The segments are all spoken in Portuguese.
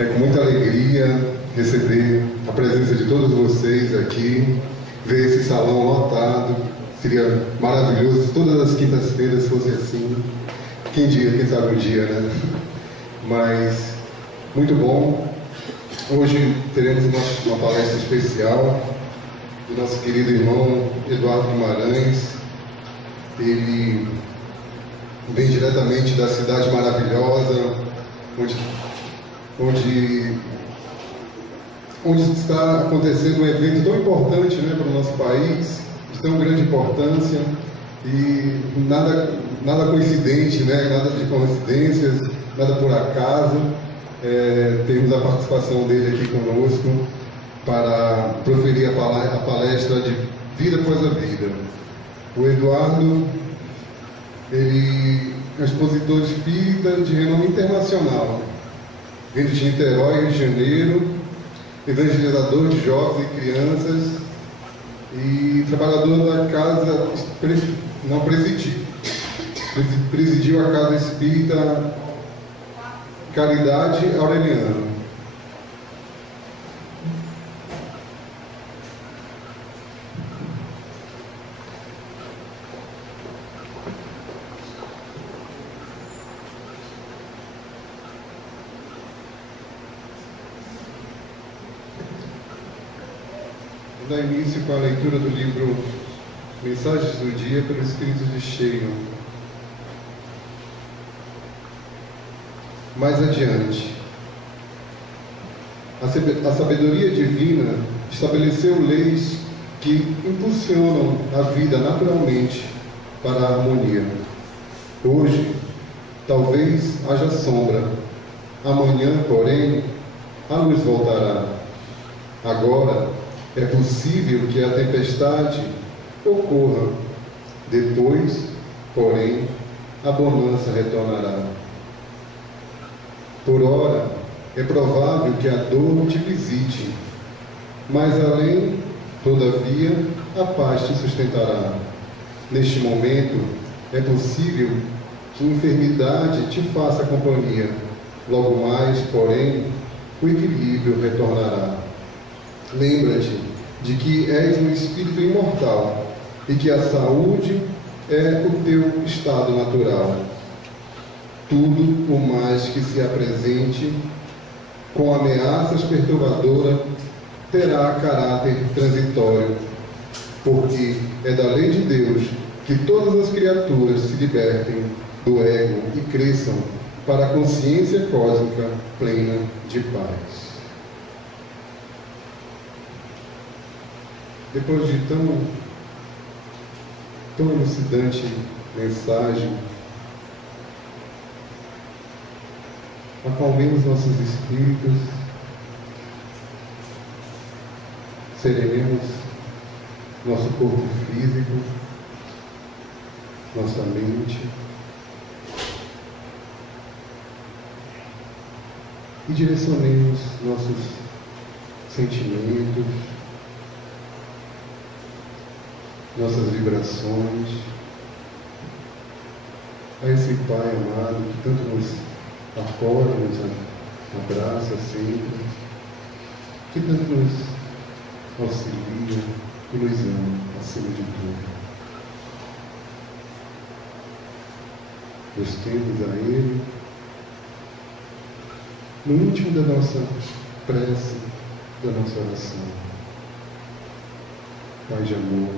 É com muita alegria receber a presença de todos vocês aqui, ver esse salão lotado. Seria maravilhoso se todas as quintas-feiras fosse assim. Quem sabe um dia, né? Mas, muito bom. Hoje teremos uma palestra especial do nosso querido irmão Eduardo Guimarães. Ele vem diretamente da cidade maravilhosa, onde está acontecendo um evento tão importante, né, para o nosso país, de tão grande importância, e nada coincidente, né, nada de coincidências, nada por acaso. Temos a participação dele aqui conosco para proferir a palestra de Vida Após a Vida. O Eduardo, ele é um expositor espírita de renome internacional, vindo de Niterói, Rio de Janeiro, evangelizador de jovens e crianças e trabalhador da casa, presidiu a Casa Espírita Caridade Aureliana. Vou dar início com a leitura do livro Mensagens do Dia pelos Espíritos de Cheio. Mais adiante, a sabedoria divina estabeleceu leis que impulsionam a vida naturalmente para a harmonia. Hoje, talvez haja sombra. Amanhã, porém, a luz voltará. Agora, é possível que a tempestade ocorra. Depois, porém, a bonança retornará. Por ora, é provável que a dor te visite, mas além, todavia, a paz te sustentará. Neste momento, é possível que enfermidade te faça companhia. Logo mais, porém, o equilíbrio retornará. Lembra-te de que és um espírito imortal e que a saúde é o teu estado natural. Tudo o mais que se apresente com ameaças perturbadoras terá caráter transitório, porque é da lei de Deus que todas as criaturas se libertem do ego e cresçam para a consciência cósmica plena de paz. Depois de tão elucidante mensagem, acalmemos nossos espíritos, serenemos nosso corpo físico, nossa mente, e direcionemos nossos sentimentos, nossas vibrações a esse Pai amado que tanto nos apoia, nos abraça sempre, que tanto nos auxilia e nos ama acima de tudo. Busquemos a Ele no íntimo da nossa prece, da nossa oração. Pai de amor,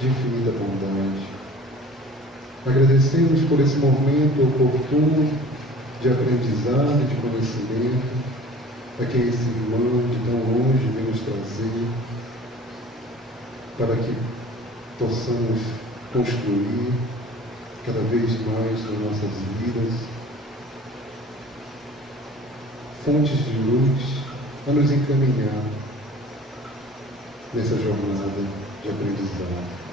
de infinita bondade, agradecemos por esse momento oportuno de aprendizado, de conhecimento, a que esse irmão de tão longe vem nos trazer, para que possamos construir cada vez mais nas nossas vidas fontes de luz a nos encaminhar nessa jornada de aprendizado.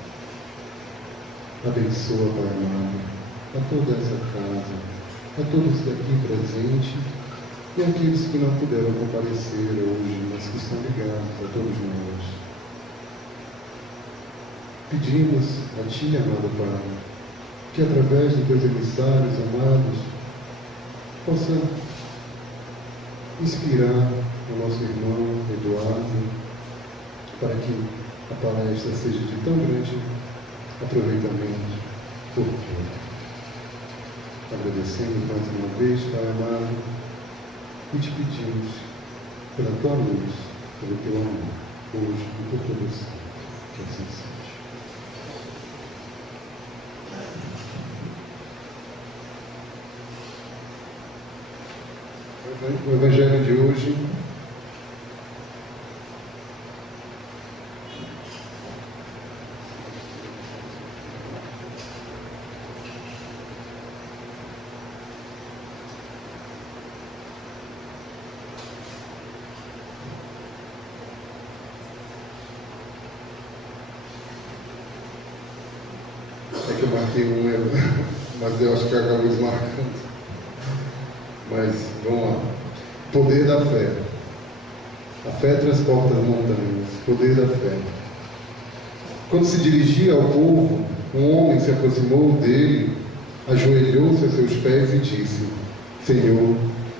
Abençoa, Pai amado, a toda essa casa, a todos aqui presentes e aqueles que não puderam comparecer hoje, mas que estão ligados a todos nós. Pedimos a Ti, amado Pai, que através dos Teus emissários amados, possa inspirar o nosso irmão Eduardo para que a palestra seja de tão grande aproveitamento por todos. Agradecendo mais uma vez, Pai amado, e te pedimos pela tua luz, pelo teu amor, hoje e por todo o sempre, que assim seja. O Evangelho de hoje é que eu marquei mas eu acho que acabou marcando. Mas vamos lá. Poder da fé. A fé transporta as montanhas. Poder da fé. Quando se dirigia ao povo, um homem se aproximou dele, ajoelhou-se a seus pés e disse: Senhor,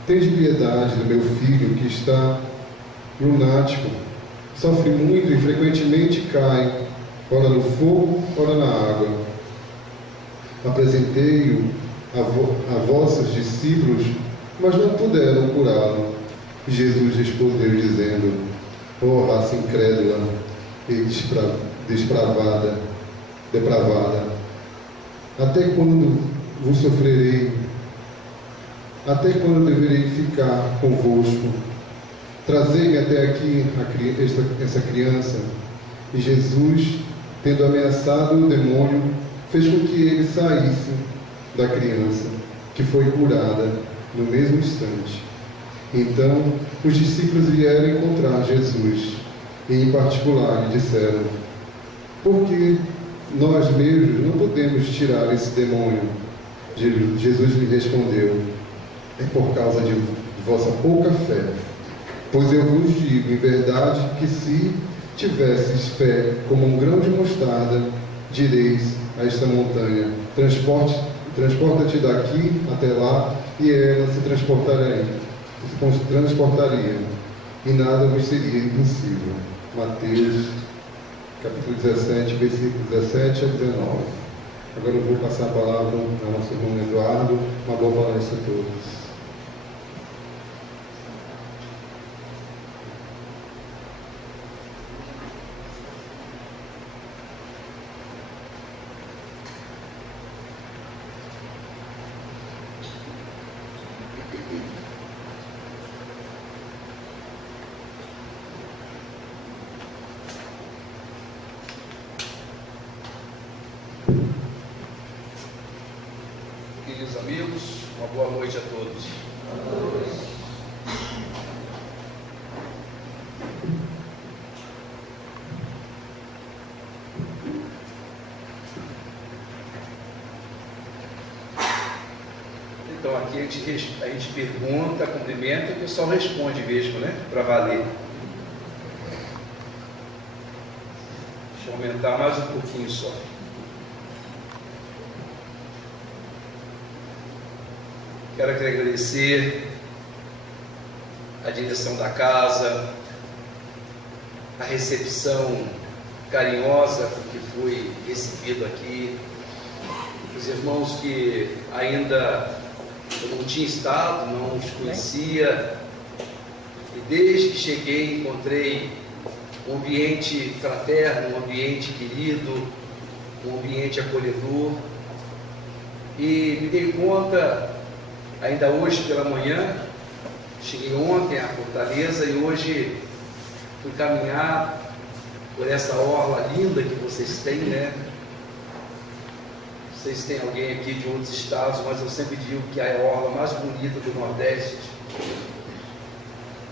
tende piedade do meu filho que está lunático, sofre muito e frequentemente cai, ora no fogo, ora na água. Apresentei-o a vossos discípulos, mas não puderam curá-lo. Jesus respondeu, dizendo: ó raça incrédula e depravada, até quando vos sofrerei? Até quando deverei ficar convosco? Trazei-me até aqui essa criança. E Jesus, tendo ameaçado o demônio, fez com que ele saísse da criança, que foi curada no mesmo instante. Então, os discípulos vieram encontrar Jesus, e em particular lhe disseram: por que nós mesmos não podemos tirar esse demônio? Jesus lhe respondeu: é por causa de vossa pouca fé. Pois eu vos digo, em verdade, que se tivesses fé como um grão de mostarda, direis a esta montanha: transporta-te daqui até lá, e ela se transportaria, e nada vos seria impossível. Mateus, capítulo 17, versículos 17 a 19. Agora eu vou passar a palavra ao nosso irmão Eduardo. Uma boa palestra a todos. Queridos amigos, uma boa noite a todos. Boa noite. Então aqui a gente pergunta, cumprimenta e o pessoal responde mesmo, né? Para valer. Deixa eu aumentar mais um pouquinho só. Quero agradecer a direção da casa, a recepção carinhosa com que fui recebido aqui, os irmãos que ainda eu não tinha estado, não os conhecia, e desde que cheguei encontrei um ambiente fraterno, um ambiente querido, um ambiente acolhedor, e me dei conta ainda hoje pela manhã, cheguei ontem à Fortaleza e hoje fui caminhar por essa orla linda que vocês têm, né? Vocês têm alguém aqui de outros estados, mas eu sempre digo que é a orla mais bonita do Nordeste.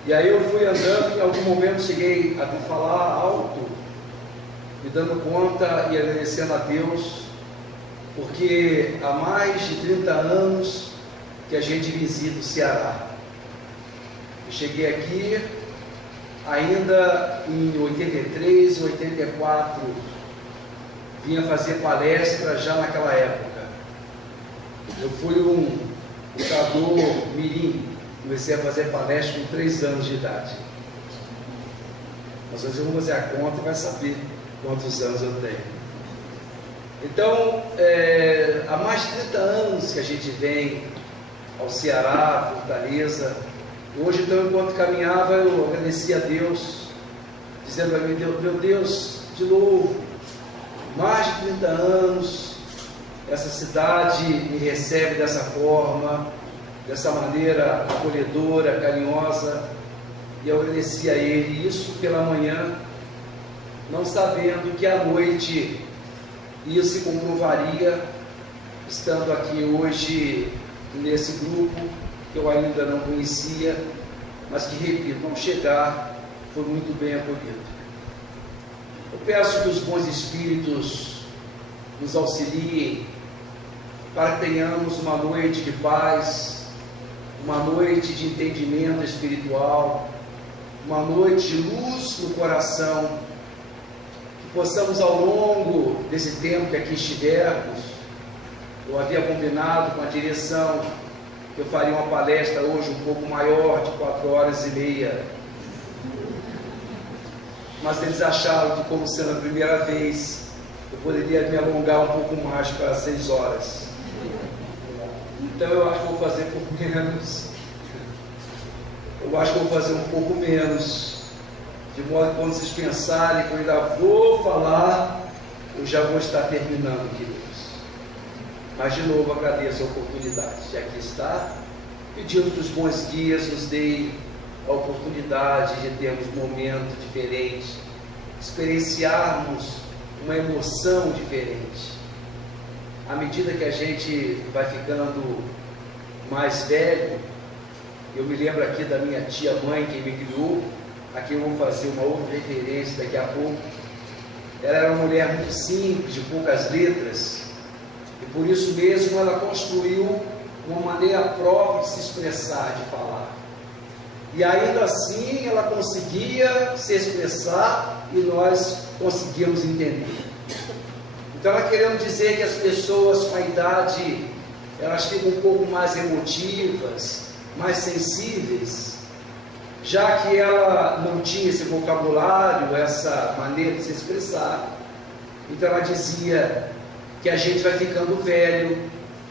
E aí eu fui andando e em algum momento cheguei a falar alto, me dando conta e agradecendo a Deus, porque há mais de 30 anos que a gente visita o Ceará. Eu cheguei aqui ainda em 83, 84, vinha fazer palestra já naquela época. Eu fui um lutador mirim, Comecei a fazer palestra com 3 anos de idade. Mas hoje eu vou fazer a conta e vai saber quantos anos eu tenho. Então, há mais de 30 anos que a gente vem ao Ceará, Fortaleza. Hoje, então, enquanto caminhava, eu agradeci a Deus, dizendo para mim: meu Deus, de novo, mais de 30 anos, essa cidade me recebe dessa forma, dessa maneira acolhedora, carinhosa. E eu agradeci a Ele, isso pela manhã, não sabendo que à noite isso se comprovaria, estando aqui hoje nesse grupo, que eu ainda não conhecia, mas que, repito, ao chegar, foi muito bem acolhido. Eu peço que os bons espíritos nos auxiliem para que tenhamos uma noite de paz, uma noite de entendimento espiritual, uma noite de luz no coração, que possamos ao longo desse tempo que aqui estivermos. Eu havia combinado com a direção que eu faria uma palestra hoje um pouco maior, de 4h30, mas eles acharam que, como sendo a primeira vez, eu poderia me alongar um pouco mais para 6 horas. Então eu acho que vou fazer um pouco menos. Eu acho que vou fazer um pouco menos, de modo que quando vocês pensarem que eu ainda vou falar, eu já vou estar terminando, queridos. Mas de novo agradeço a oportunidade de aqui estar, pedindo que os bons guias nos deem a oportunidade de termos um momento diferente, experienciarmos uma emoção diferente. À medida que a gente vai ficando mais velho, eu me lembro aqui da minha tia-mãe, quem me criou, a quem eu vou fazer uma outra referência daqui a pouco. Ela era uma mulher muito simples, de poucas letras, e por isso mesmo ela construiu uma maneira própria de se expressar, de falar. E ainda assim ela conseguia se expressar e nós conseguíamos entender. Então ela querendo dizer que as pessoas com a idade, elas ficam um pouco mais emotivas, mais sensíveis, já que ela não tinha esse vocabulário, essa maneira de se expressar. Então ela dizia que a gente vai ficando velho,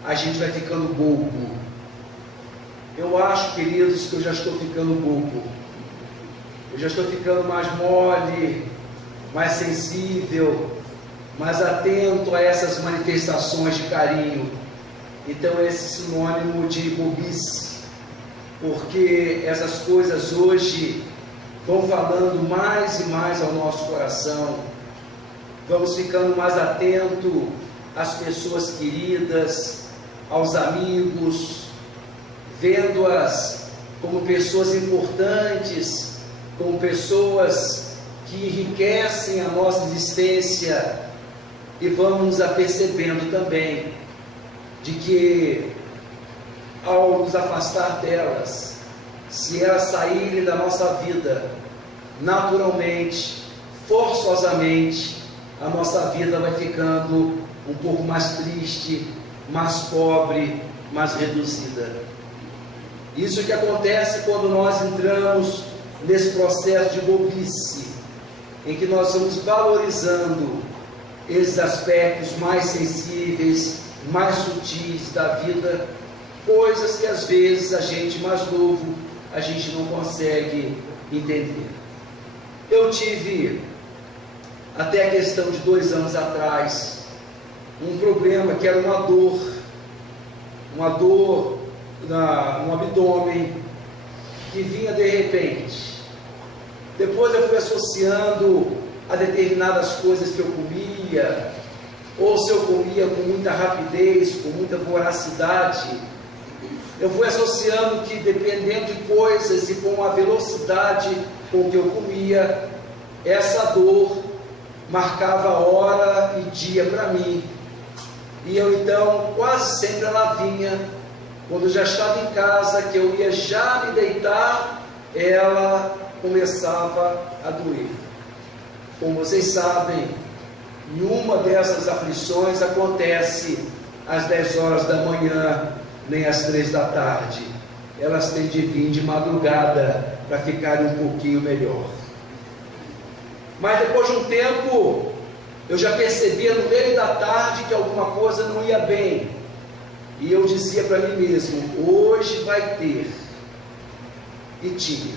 a gente vai ficando bobo. Eu acho, queridos, que eu já estou ficando bobo. Eu já estou ficando mais mole, mais sensível, mais atento a essas manifestações de carinho. Então esse sinônimo de bobice, porque essas coisas hoje vão falando mais e mais ao nosso coração. Vamos ficando mais atento às pessoas queridas, aos amigos, vendo-as como pessoas importantes, como pessoas que enriquecem a nossa existência, e vamos nos apercebendo também de que, ao nos afastar delas, se elas saírem da nossa vida, naturalmente, forçosamente, a nossa vida vai ficando um pouco mais triste, mais pobre, mais reduzida. Isso que acontece quando nós entramos nesse processo de bobice, em que nós vamos valorizando esses aspectos mais sensíveis, mais sutis da vida, coisas que às vezes a gente mais novo, a gente não consegue entender. Eu tive, até a questão de 2 anos atrás, um problema que era uma dor no abdômen, que vinha de repente. Depois eu fui associando a determinadas coisas que eu comia, ou se eu comia com muita rapidez, com muita voracidade, eu fui associando que, dependendo de coisas e com a velocidade com que eu comia, essa dor marcava hora e dia para mim. E eu então, quase sempre ela vinha, quando eu já estava em casa, que eu ia já me deitar, ela começava a doer. Como vocês sabem, nenhuma dessas aflições acontece às 10 horas da manhã, nem às 3 da tarde. elas têm de vir de madrugada para ficarem um pouquinho melhor. Mas depois de um tempo, eu já percebia no meio da tarde que alguma coisa não ia bem. E eu dizia para mim mesmo, hoje vai ter. E tinha.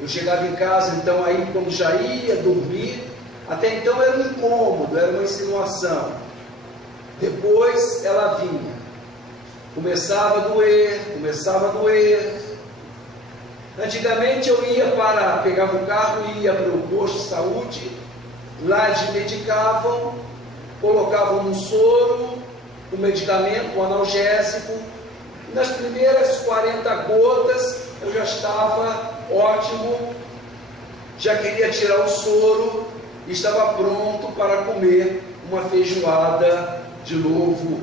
Eu chegava em casa, então aí quando já ia dormir, até então era um incômodo, era uma insinuação. Depois ela vinha. Começava a doer. Antigamente eu ia pegava o carro e ia para o posto de saúde, lá eles medicavam, colocavam um soro, um medicamento, um analgésico, e nas primeiras 40 gotas eu já estava ótimo, já queria tirar o soro e estava pronto para comer uma feijoada de novo,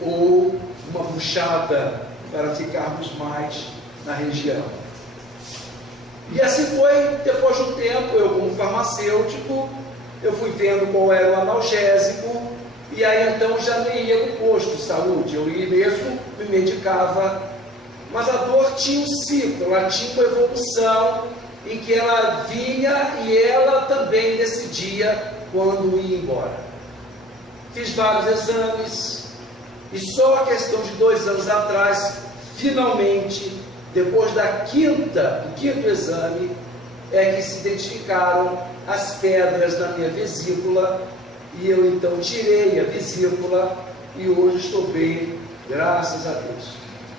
ou uma buchada, para ficarmos mais na região. E assim foi. Depois de um tempo, eu como farmacêutico, eu fui vendo qual era o analgésico, e aí então já nem ia no posto de saúde, eu ia mesmo, me medicava, mas a dor tinha um ciclo, ela tinha uma evolução, em que ela vinha e ela também decidia quando ia embora. Fiz vários exames, e só a questão de 2 anos atrás, finalmente, depois do quinto exame, é que se identificaram as pedras na minha vesícula, e eu então tirei a vesícula, e hoje estou bem, graças a Deus.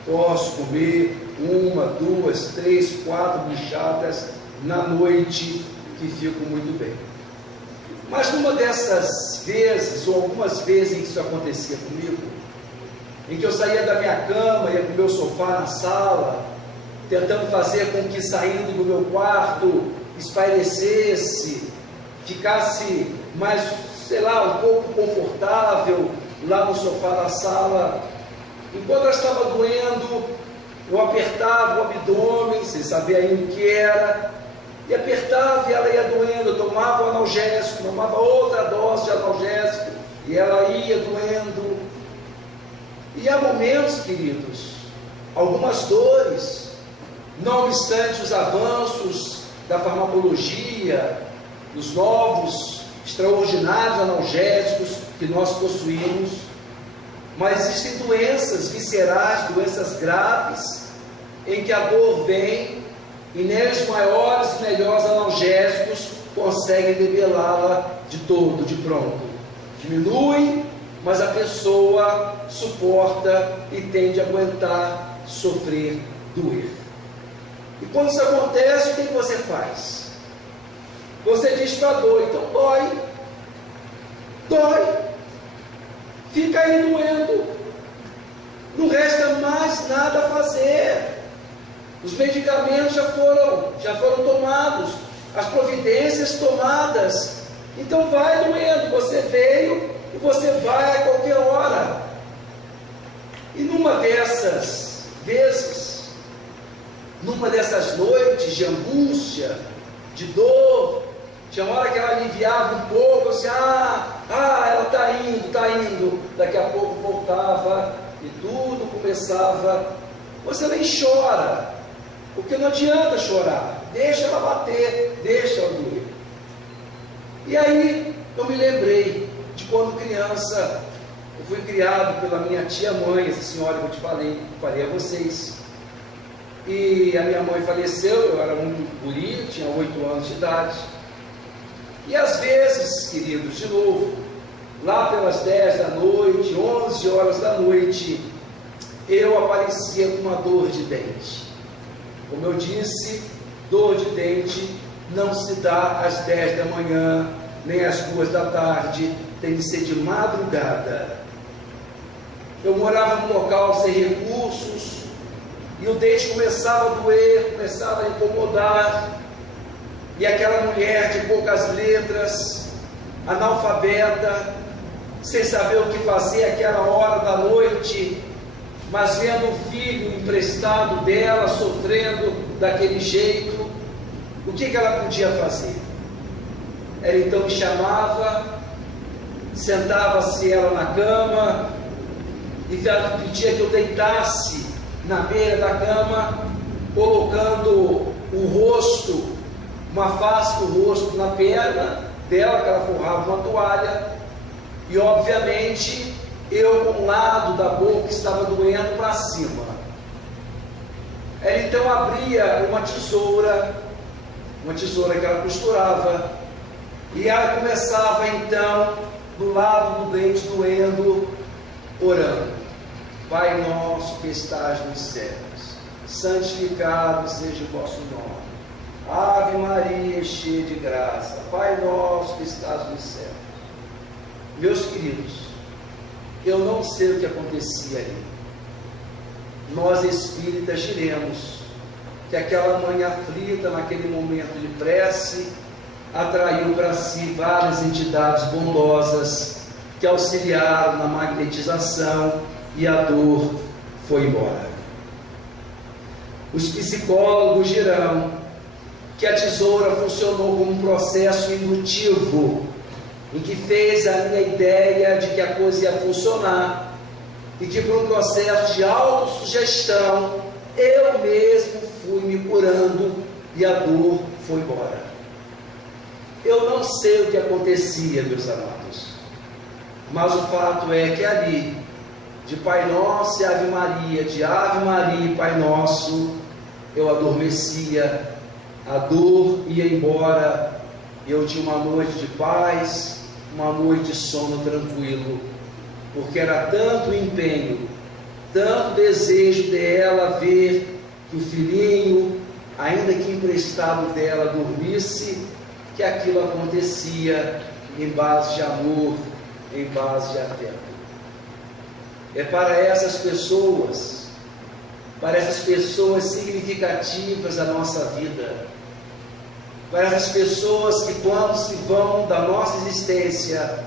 Posso comer 1, 2, 3, 4 buchadas na noite, que fico muito bem. Mas numa dessas vezes, ou algumas vezes em que isso acontecia comigo, em que eu saía da minha cama, ia para o meu sofá na sala, tentando fazer com que saindo do meu quarto espairecesse, ficasse mais, um pouco confortável lá no sofá da sala. Enquanto ela estava doendo, eu apertava o abdômen, sem saber ainda o que era, e apertava e ela ia doendo, eu tomava o analgésico, tomava outra dose de analgésico, e ela ia doendo. E há momentos, queridos, algumas dores, não obstante os avanços da farmacologia, dos novos, extraordinários analgésicos que nós possuímos, mas existem doenças viscerais, doenças graves, em que a dor vem, e neles maiores e melhores analgésicos conseguem debelá-la de todo, de pronto. Diminui, mas a pessoa suporta e tende a aguentar, sofrer, doer. E quando isso acontece, o que você faz? Você diz para a dor, então dói, fica aí doendo, não resta mais nada a fazer. Os medicamentos já foram tomados, as providências tomadas, então vai doendo, você veio e você vai a qualquer hora. E numa dessas vezes, numa dessas noites de angústia, de dor, tinha hora que ela aliviava um pouco, assim, ela está indo, daqui a pouco voltava e tudo começava. Você nem chora, porque não adianta chorar, deixa ela bater, deixa ela doer. E aí eu me lembrei de quando criança, eu fui criado pela minha tia-mãe, essa senhora que eu te falei a vocês. E a minha mãe faleceu, eu era muito guri, tinha 8 anos de idade. E às vezes, queridos, de novo, lá pelas 10 da noite, 11 horas da noite, eu aparecia com uma dor de dente. Como eu disse, dor de dente não se dá às 10 da manhã, nem às 2 da tarde, tem de ser de madrugada. Eu morava num local sem recursos, e o dente começava a doer, começava a incomodar, e aquela mulher de poucas letras, analfabeta, sem saber o que fazer àquela hora da noite, mas vendo o filho emprestado dela, sofrendo daquele jeito, o que ela podia fazer? Ela então me chamava, sentava-se ela na cama, e pedia que eu deitasse na beira da cama, colocando o rosto, uma face do rosto na perna dela, que ela forrava uma toalha, e obviamente eu com um lado da boca estava doendo para cima. Ela então abria uma tesoura que ela costurava, e ela começava então, do lado do dente doendo, orando: Pai nosso que estás nos céus, santificado seja o vosso nome. Ave Maria, cheia de graça, Pai nosso que estás nos céus. Meus queridos, eu não sei o que acontecia ali. Nós espíritas diremos que aquela mãe aflita, naquele momento de prece, atraiu para si várias entidades bondosas que auxiliaram na magnetização, e a dor foi embora. Os psicólogos dirão que a tesoura funcionou como um processo indutivo, em que fez a minha ideia de que a coisa ia funcionar, e que por um processo de autossugestão eu mesmo fui me curando e a dor foi embora. Eu não sei o que acontecia, meus amados, mas o fato é que ali, de Pai Nosso e Ave Maria, de Ave Maria e Pai Nosso, eu adormecia, a dor ia embora, e eu tinha uma noite de paz, uma noite de sono tranquilo, porque era tanto empenho, tanto desejo dela ver que o filhinho, ainda que emprestado dela, dormisse, que aquilo acontecia em base de amor, em base de afeto. É para essas pessoas significativas da nossa vida, para essas pessoas que, quando se vão da nossa existência,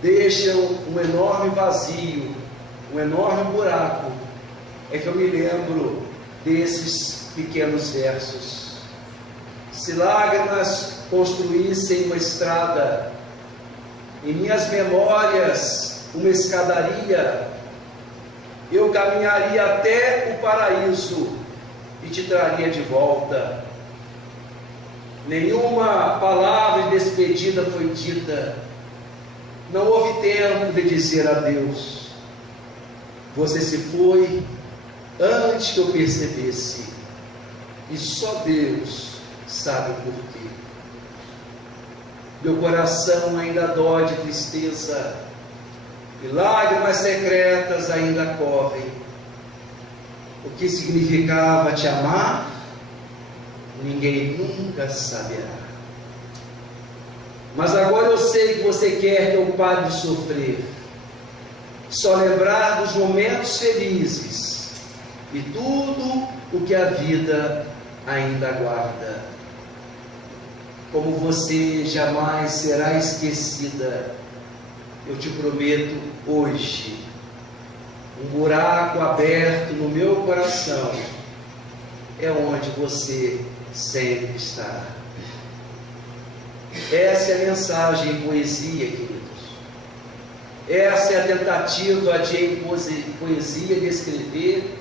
deixam um enorme vazio, um enorme buraco, é que eu me lembro desses pequenos versos. Se lágrimas construíssem uma estrada, em minhas memórias uma escadaria, eu caminharia até o paraíso e te traria de volta. Nenhuma palavra de despedida foi dita, não houve tempo de dizer adeus. Você se foi antes que eu percebesse, e só Deus sabe o porquê. Meu coração ainda dói de tristeza, e lágrimas secretas ainda correm. O que significava te amar, ninguém nunca saberá. Mas agora eu sei que você quer que eu pare de sofrer, só lembrar dos momentos felizes e tudo o que a vida ainda aguarda. Como você jamais será esquecida, eu te prometo hoje, um buraco aberto no meu coração é onde você sempre estará. Essa é a mensagem em poesia, queridos. Essa é a tentativa de, em poesia, descrever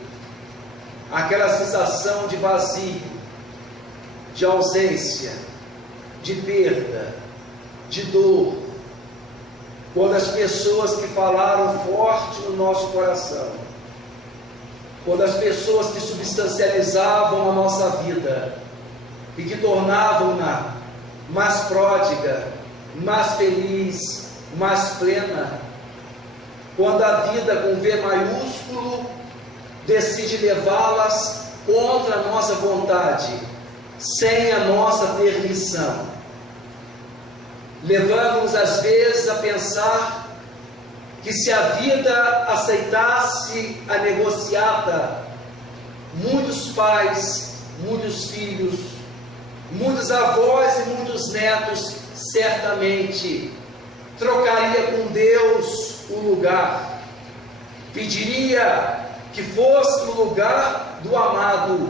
aquela sensação de vazio, de ausência, de perda, de dor, quando as pessoas que falaram forte no nosso coração, quando as pessoas que substancializavam a nossa vida e que tornavam-na mais pródiga, mais feliz, mais plena, quando a vida com V maiúsculo decide levá-las contra a nossa vontade, sem a nossa permissão, levamos às vezes a pensar que se a vida aceitasse a negociata, muitos pais, muitos filhos, muitos avós e muitos netos certamente trocaria com Deus o lugar, pediria que fosse no lugar do amado,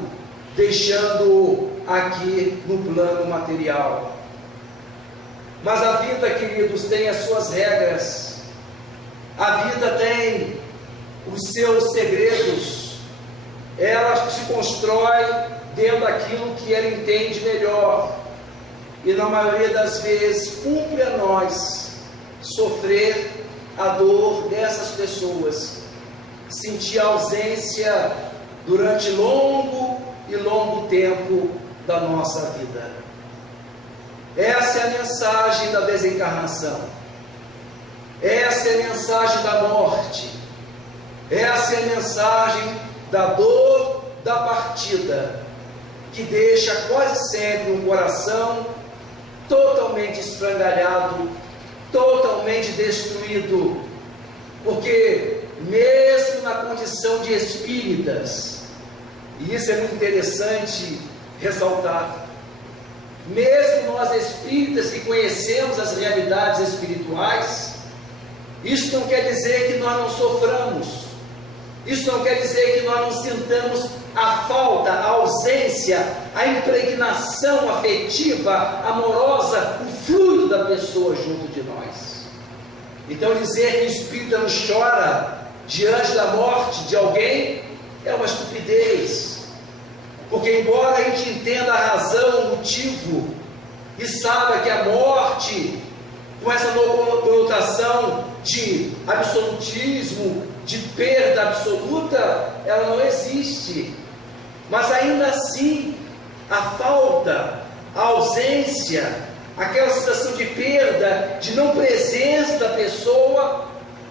deixando-o aqui no plano material. Mas a vida, queridos, tem as suas regras, a vida tem os seus segredos, ela se constrói dentro daquilo que ela entende melhor. E na maioria das vezes, cumpre a nós sofrer a dor dessas pessoas, sentir a ausência durante longo tempo da nossa vida. Essa é a mensagem da desencarnação. Essa é a mensagem da morte. Essa é a mensagem da dor da partida, que deixa quase sempre um coração totalmente esfrangalhado, totalmente destruído, porque mesmo na condição de espíritas, e isso é muito interessante ressaltar, mesmo nós espíritas que conhecemos as realidades espirituais, isso não quer dizer que nós não soframos, isso não quer dizer que nós não sintamos a falta, a ausência, a impregnação afetiva, amorosa, o fluido da pessoa junto de nós. Então dizer que o espírita não chora diante da morte de alguém é uma estupidez, porque embora a gente entenda a razão, o motivo, e saiba que a morte, com essa conotação de absolutismo, de perda absoluta, ela não existe. Mas ainda assim, a falta, a ausência, aquela sensação de perda, de não presença da pessoa,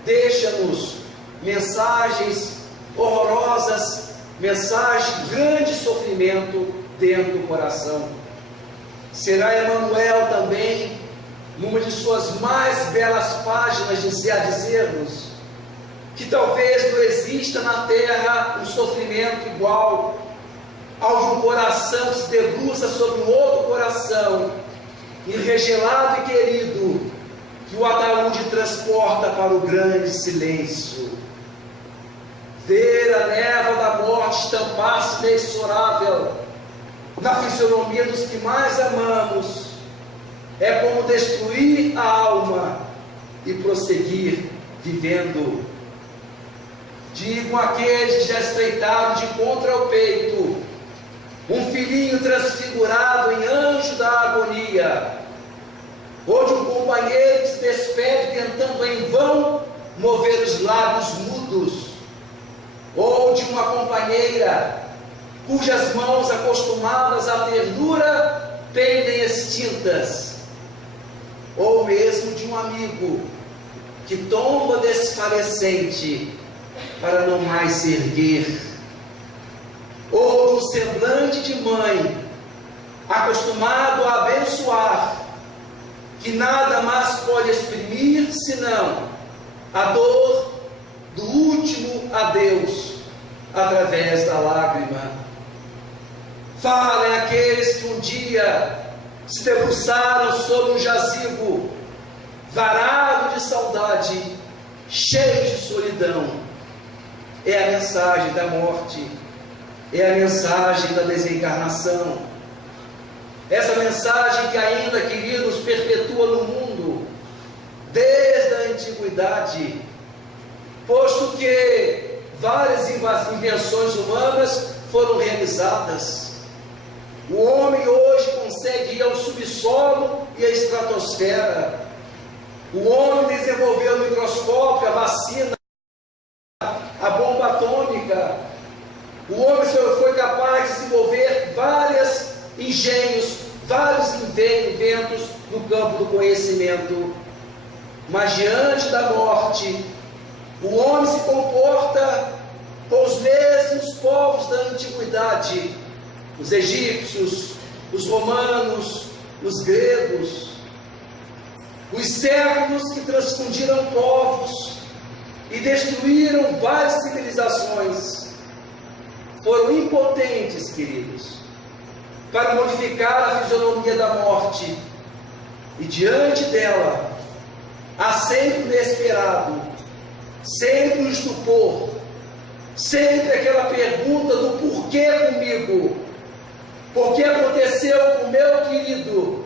deixa-nos mensagens horrorosas, mensagens de grande sofrimento dentro do coração. Será Emmanuel também, numa de suas mais belas páginas, a dizer-nos que talvez não exista na terra um sofrimento igual ao de um coração que se debruça sobre um outro coração, enregelado e querido, que o ataúde transporta para o grande silêncio. Ver a névoa da morte estampar-se inexorável na fisionomia dos que mais amamos é como destruir a alma e prosseguir vivendo. Digam aqueles que já estreitaram de contra o peito um filhinho transfigurado em anjo da agonia, ou de um companheiro que se despede tentando em vão mover os lábios mudos, ou de uma companheira cujas mãos acostumadas à ternura pendem extintas, ou mesmo de um amigo que tomba desfalecente para não mais se erguer, ou de um semblante de mãe acostumado a abençoar, que nada mais pode exprimir senão a dor do último adeus através da lágrima. Falem aqueles que um dia se debruçaram sobre um jazigo varado de saudade, cheio de solidão. É a mensagem da morte, é a mensagem da desencarnação, essa mensagem que ainda, queridos, perpetua no mundo desde a antiguidade, posto que várias invenções humanas foram realizadas. O homem hoje consegue ir ao subsolo e à estratosfera. O homem desenvolveu o microscópio, a vacina, a bomba atômica. O homem foi capaz de desenvolver vários engenhos, vários inventos no campo do conhecimento. Mas diante da morte, o homem se comporta com os mesmos povos da antiguidade, os egípcios, os romanos, os gregos, os séculos que transfundiram povos e destruíram várias civilizações, foram impotentes, queridos, para modificar a fisionomia da morte, e diante dela há sempre o inesperado, sempre o estupor, sempre aquela pergunta do porquê comigo, por que aconteceu com o meu querido,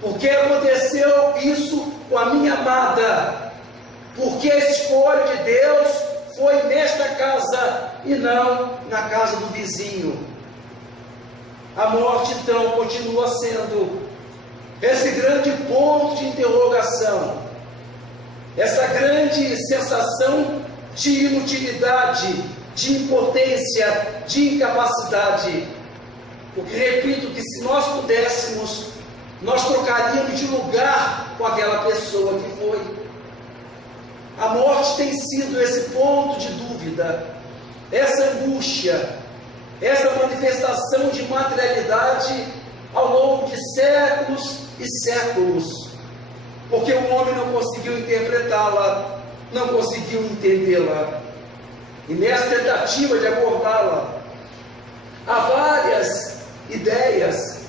por que aconteceu isso com a minha amada, por que a escolha de Deus foi nesta casa e não na casa do vizinho. A morte, então, continua sendo esse grande ponto de interrogação, essa grande sensação de inutilidade, de impotência, de incapacidade. Porque, repito, que se nós pudéssemos, nós trocaríamos de lugar com aquela pessoa que foi. A morte tem sido esse ponto de dúvida, essa angústia, essa manifestação de materialidade ao longo de séculos e séculos, porque o homem não conseguiu interpretá-la, não conseguiu entendê-la, e nessa tentativa de abordá-la, há várias ideias,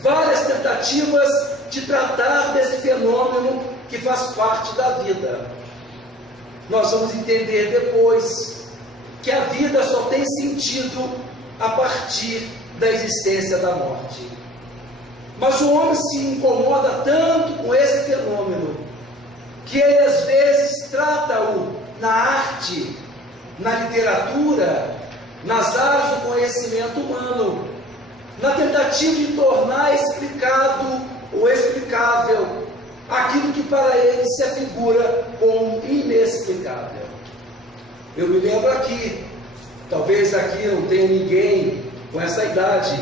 várias tentativas de tratar desse fenômeno que faz parte da vida. Nós vamos entender depois que a vida só tem sentido a partir da existência da morte. Mas o homem se incomoda tanto com esse fenômeno, que ele às vezes trata-o na arte, na literatura, nas áreas do conhecimento humano, na tentativa de tornar explicado ou explicável aquilo que para ele se afigura como inexplicável. Eu me lembro aqui, talvez aqui não tenha ninguém com essa idade,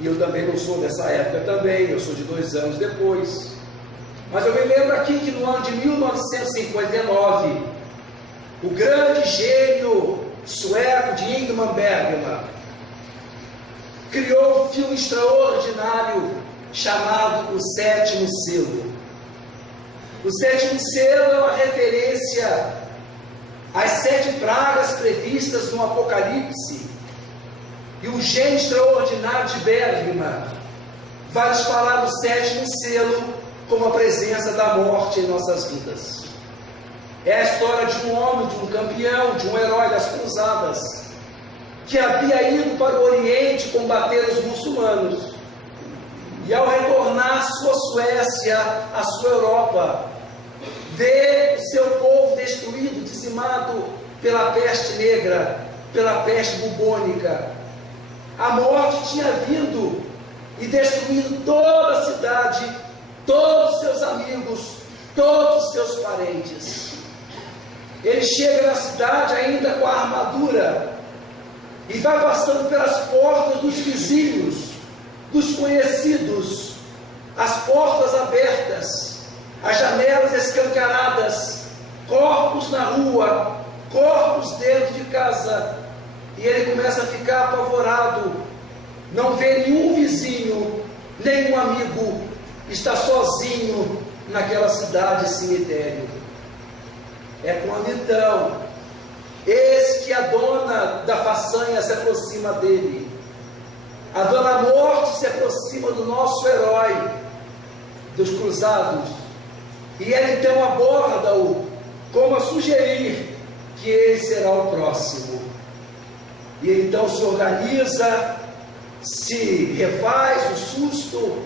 e eu também não sou dessa época também, eu sou de 2 anos depois, mas eu me lembro aqui que no ano de 1959, o grande gênio sueco de Ingmar Bergman criou um filme extraordinário chamado O Sétimo Selo. O Sétimo Selo é uma referência às 7 pragas previstas no Apocalipse, e o gênio extraordinário de Bergman vai nos falar do 7º selo como a presença da morte em nossas vidas. É a história de um homem, de um campeão, de um herói das cruzadas, que havia ido para o Oriente combater os muçulmanos, e ao retornar à sua Suécia, à sua Europa, vê o seu povo destruído, dizimado pela peste negra, pela peste bubônica. A morte tinha vindo e destruído toda a cidade, todos os seus amigos, todos os seus parentes. Ele chega na cidade ainda com a armadura e vai passando pelas portas dos vizinhos, dos conhecidos, as portas abertas, as janelas escancaradas, corpos na rua, corpos dentro de casa, e ele começa a ficar apavorado, não vê nenhum vizinho, nenhum amigo, está sozinho naquela cidade cemitério. É quando então, eis que a dona da façanha se aproxima dele, a dona morte se aproxima do nosso herói, dos cruzados, e ela então aborda-o, como a sugerir que ele será o próximo. E ele então se organiza, se refaz o susto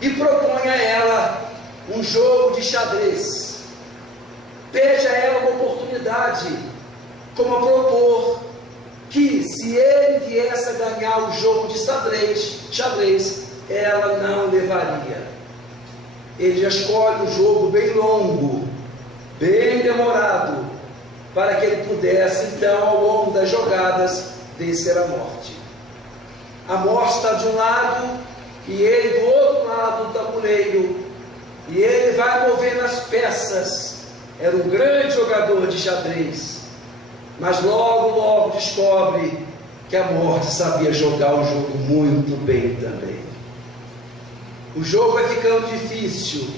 e propõe a ela um jogo de xadrez. Pede a ela uma oportunidade, como a propor que se ele viesse a ganhar o jogo de xadrez, ela não levaria. Ele já escolhe um jogo bem longo, bem demorado, para que ele pudesse então, ao longo das jogadas, vencer a morte. A morte está de um lado e ele do outro lado do tabuleiro, e ele vai movendo as peças. Era um grande jogador de xadrez, mas logo descobre que a morte sabia jogar o jogo muito bem também. O jogo vai ficando difícil,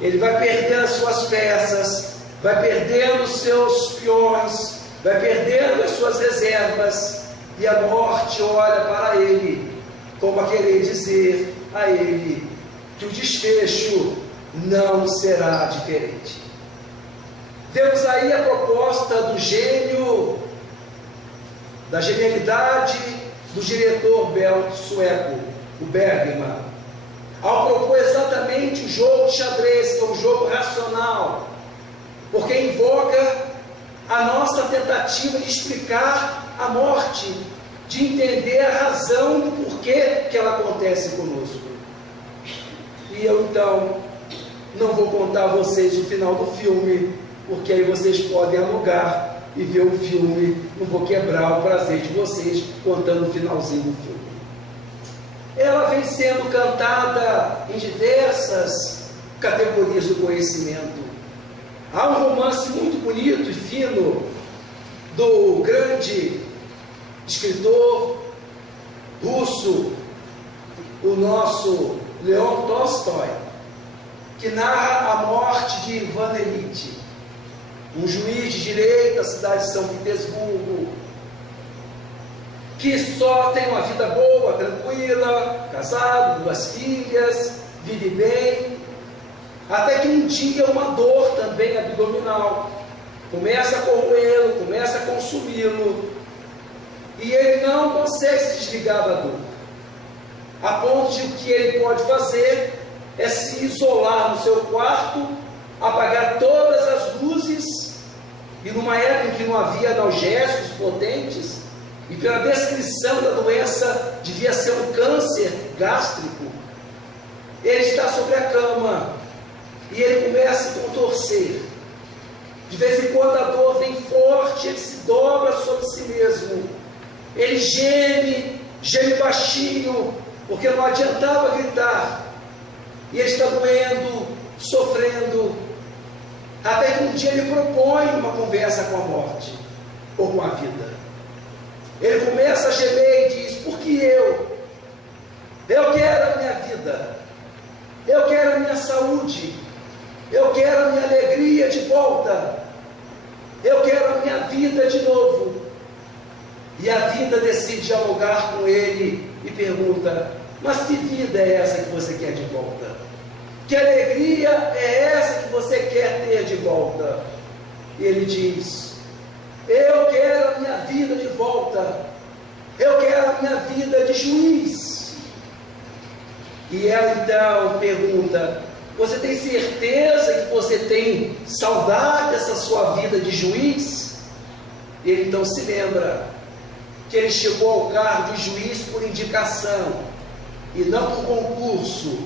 ele vai perdendo as suas peças, vai perdendo os seus peões, vai perdendo as suas reservas, e a morte olha para ele, como a querer dizer a ele que o desfecho não será diferente. Temos aí a proposta do gênio, da genialidade do diretor sueco, o Bergman, ao propor exatamente o jogo de xadrez, que é um jogo racional, porque invoca a nossa tentativa de explicar a morte, de entender a razão do porquê que ela acontece conosco. E eu então não vou contar a vocês o final do filme, porque aí vocês podem alugar e ver o filme. Não vou quebrar o prazer de vocês contando o finalzinho do filme. Ela vem sendo cantada em diversas categorias do conhecimento. Há um romance muito bonito e fino do grande escritor russo, o nosso Leon Tolstói, que narra a morte de Ivan Ilitch, um juiz de direito da cidade de São Petersburgo, que só tem uma vida boa, tranquila, casado, 2 filhas, vive bem, até que um dia uma dor também abdominal começa a corroê-lo, começa a consumi-lo, e ele não consegue se desligar da dor, a ponto de o que ele pode fazer é se isolar no seu quarto, apagar todas as luzes, e numa época em que não havia analgésicos potentes, e pela descrição da doença devia ser um câncer gástrico, ele está sobre a cama, e ele começa a se contorcer. De vez em quando a dor vem forte, ele se dobra sobre si mesmo, ele geme baixinho, porque não adiantava gritar, e ele está doendo, sofrendo, até que um dia ele propõe uma conversa com a morte, ou com a vida. Ele começa a gemer e diz: por que eu? Eu quero a minha vida, eu quero a minha saúde, eu quero a minha alegria de volta, eu quero a minha vida de novo. E a vida decide dialogar com ele e pergunta: mas que vida é essa que você quer de volta? Que alegria é essa que você quer ter de volta? E ele diz: eu quero a minha vida de volta, eu quero a minha vida de juiz. E ela então pergunta: você tem certeza que você tem saudade dessa sua vida de juiz? E ele então se lembra que ele chegou ao cargo de juiz por indicação e não por concurso,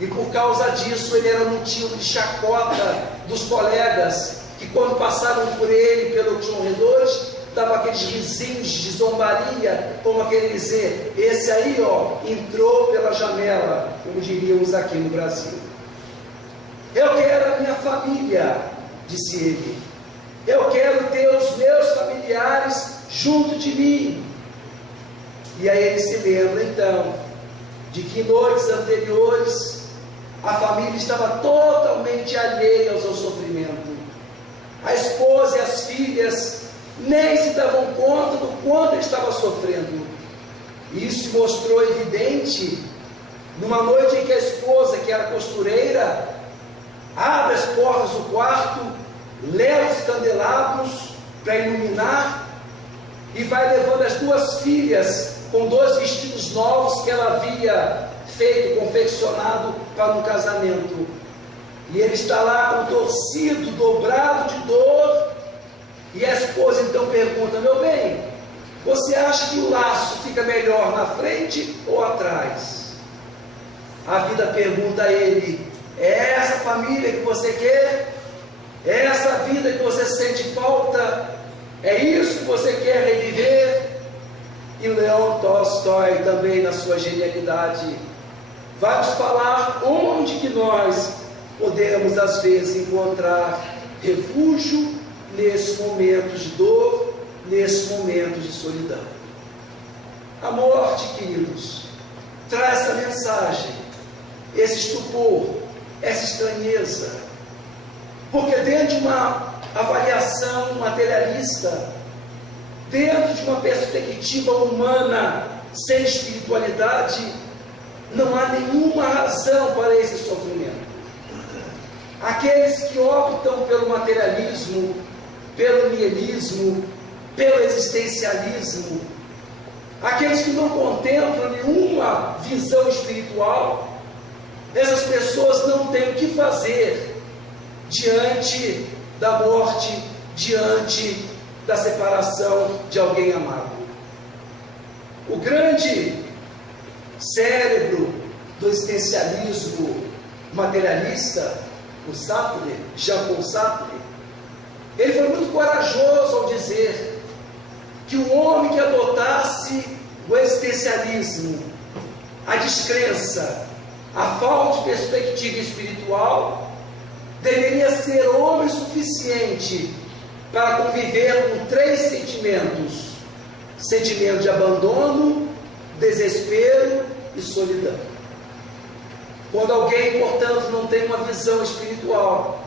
e por causa disso ele era motivo de chacota dos colegas, que quando passavam por ele, pelos corredores, davam aqueles risinhos de zombaria, como aquele dizer: esse aí, ó, entrou pela janela, como diríamos aqui no Brasil. Eu quero a minha família, disse ele, eu quero ter os meus familiares junto de mim. E aí ele se lembra então de que em noites anteriores a família estava totalmente alheia ao seu sofrimento. A esposa e as filhas nem se davam conta do quanto ele estava sofrendo. E isso se mostrou evidente numa noite em que a esposa, que era costureira, abre as portas do quarto, leva os candelabros para iluminar e vai levando as 2 filhas com 2 vestidos novos que ela havia feito, confeccionado para um casamento. E ele está lá contorcido, dobrado de dor, e a esposa então pergunta: meu bem, você acha que o laço fica melhor na frente ou atrás? A vida pergunta a ele: é essa família que você quer? É essa vida que você sente falta? É isso que você quer reviver? E Leon Tolstói também, na sua genialidade, vai nos falar onde que nós podemos às vezes encontrar refúgio nesses momentos de dor, nesses momentos de solidão. A morte, queridos, traz essa mensagem, esse estupor, essa estranheza, porque dentro de uma avaliação materialista, dentro de uma perspectiva humana sem espiritualidade, não há nenhuma razão para esse sofrimento. Aqueles que optam pelo materialismo, pelo niilismo, pelo existencialismo, aqueles que não contemplam nenhuma visão espiritual, essas pessoas não têm o que fazer diante da morte, diante da separação de alguém amado. O grande cérebro do existencialismo materialista, o Sartre, Jean-Paul Sartre, ele foi muito corajoso ao dizer que o homem que adotasse o existencialismo, a descrença, a falta de perspectiva espiritual, deveria ser homem suficiente para conviver com 3 sentimentos: sentimento de abandono, desespero e solidão. Quando alguém, portanto, não tem uma visão espiritual,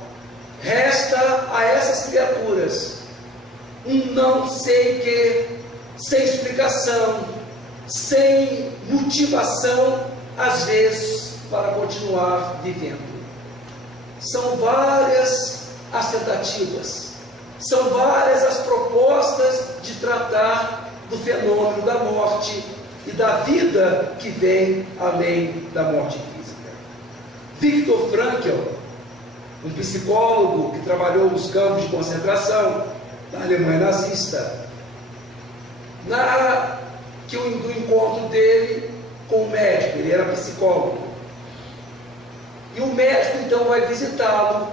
resta a essas criaturas um não sei que, sem explicação, sem motivação, às vezes, para continuar vivendo. São várias as tentativas, são várias as propostas de tratar do fenômeno da morte e da vida que vem além da morte física. Viktor Frankl, um psicólogo que trabalhou nos campos de concentração da Alemanha nazista, narra que do encontro dele com o médico, ele era psicólogo, e o médico então vai visitá-lo,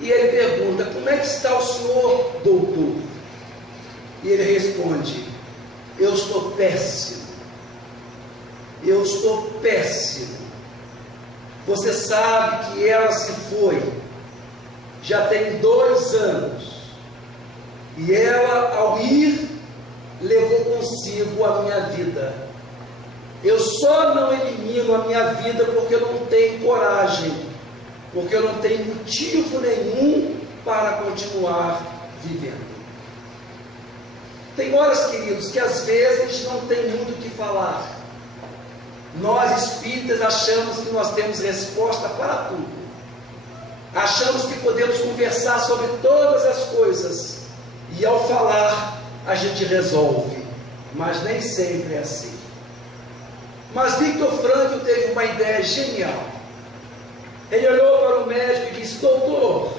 e ele pergunta: como é que está o senhor, doutor? E ele responde: eu estou péssimo, eu estou péssimo. Você sabe que ela se foi, já tem 2 anos, e ela, ao ir, levou consigo a minha vida. Eu só não elimino a minha vida porque eu não tenho coragem, porque eu não tenho motivo nenhum para continuar vivendo. Tem horas, queridos, que às vezes a gente não tem muito o que falar. Nós espíritas achamos que nós temos resposta para tudo. Achamos que podemos conversar sobre todas as coisas. E ao falar, a gente resolve. Mas nem sempre é assim. Mas Viktor Frankl teve uma ideia genial. Ele olhou para o médico e disse: doutor,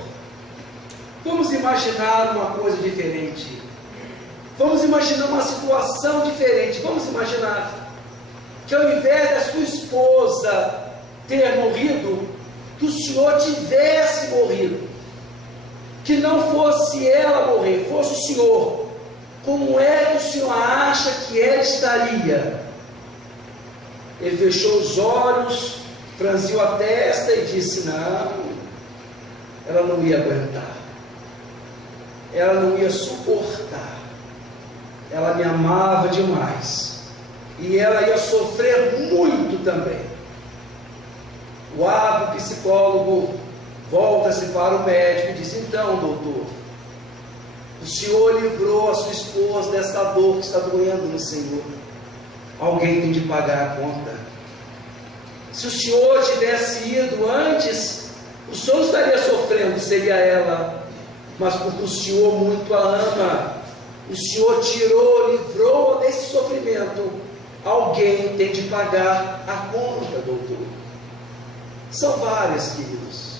vamos imaginar uma coisa diferente. Vamos imaginar uma situação diferente. Vamos imaginar que ao invés da sua esposa ter morrido, que o senhor tivesse morrido. Que não fosse ela morrer, fosse o senhor. Como é que o senhor acha que ela estaria? Ele fechou os olhos, franziu a testa e disse: não, ela não ia aguentar, ela não ia suportar, ela me amava demais, e ela ia sofrer muito também. O hábil psicólogo volta-se para o médico e diz: então, doutor, o senhor livrou a sua esposa dessa dor que está doendo no Senhor. Alguém tem de pagar a conta. Se o senhor tivesse ido antes, o senhor estaria sofrendo, seria ela. Mas porque o senhor muito a ama, o senhor tirou, livrou desse sofrimento. Alguém tem de pagar a conta, doutor. São várias, queridos.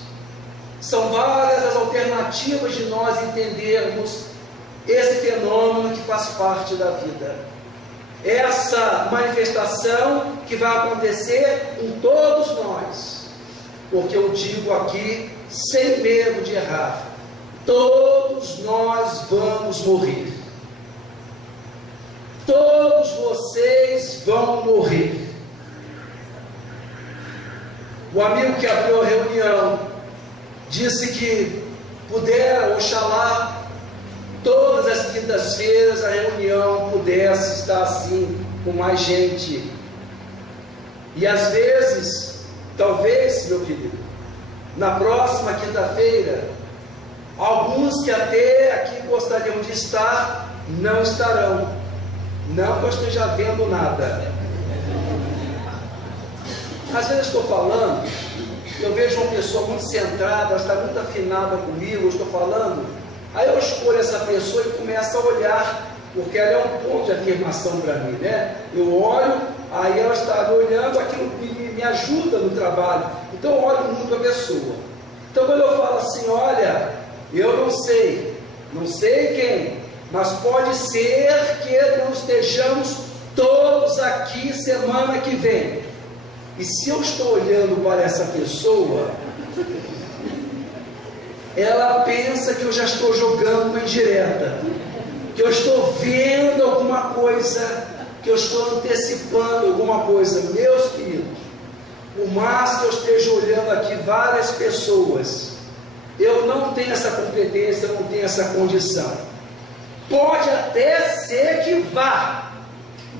São várias as alternativas de nós entendermos esse fenômeno que faz parte da vida. Essa manifestação que vai acontecer com todos nós. Porque eu digo aqui, sem medo de errar, todos nós vamos morrer. Todos vocês vão morrer. O amigo que abriu a reunião disse que pudera, oxalá, todas as quintas-feiras a reunião pudesse estar assim, com mais gente. E às vezes, talvez, meu querido, na próxima quinta-feira, alguns que até aqui gostariam de estar, não estarão. Não que eu esteja vendo nada. Às vezes eu estou falando, eu vejo uma pessoa muito centrada, ela está muito afinada comigo, eu estou falando, aí eu escolho essa pessoa e começo a olhar, porque ela é um ponto de afirmação para mim, né? Eu olho, aí ela está me olhando, aquilo me ajuda no trabalho, então eu olho muito a pessoa. Então quando eu falo assim, olha, Eu não sei quem, mas pode ser que não estejamos todos aqui semana que vem. E se eu estou olhando para essa pessoa, ela pensa que eu já estou jogando uma indireta, que eu estou vendo alguma coisa, que eu estou antecipando alguma coisa. Meus queridos, por mais que eu esteja olhando aqui várias pessoas, eu não tenho essa competência, eu não tenho essa condição. Pode até ser que vá,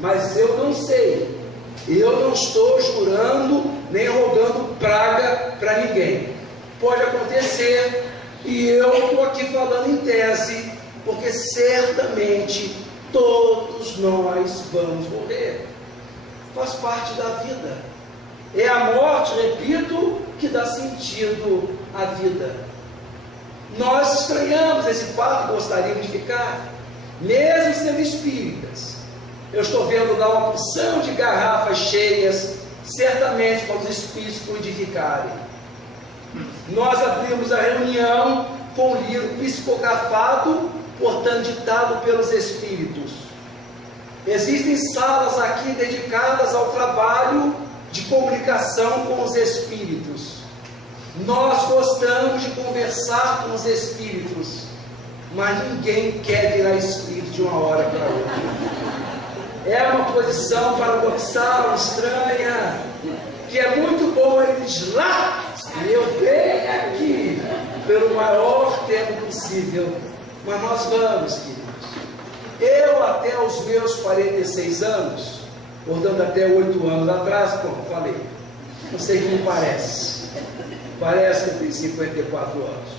mas eu não sei. Eu não estou jurando nem rogando praga para ninguém. Pode acontecer, e eu estou aqui falando em tese, porque certamente todos nós vamos morrer. Faz parte da vida. É a morte, repito, que dá sentido à vida. Nós estranhamos esse fato, gostaríamos de ficar, mesmo sendo espíritas. Eu estou vendo lá uma porção de garrafas cheias, certamente para os espíritos fluidificarem. Nós abrimos a reunião com o livro psicografado, portanto ditado pelos espíritos. Existem salas aqui dedicadas ao trabalho de comunicação com os espíritos. Nós gostamos de conversar com os espíritos, mas ninguém quer virar espírito de uma hora para outra. É uma posição paradoxal, estranha, que é muito bom eles lá, e eu venho aqui, pelo maior tempo possível. Mas nós vamos, queridos. Eu até os meus 46 anos, portanto até 8 anos atrás, como falei, não sei como parece. Parece que eu tenho 54 anos.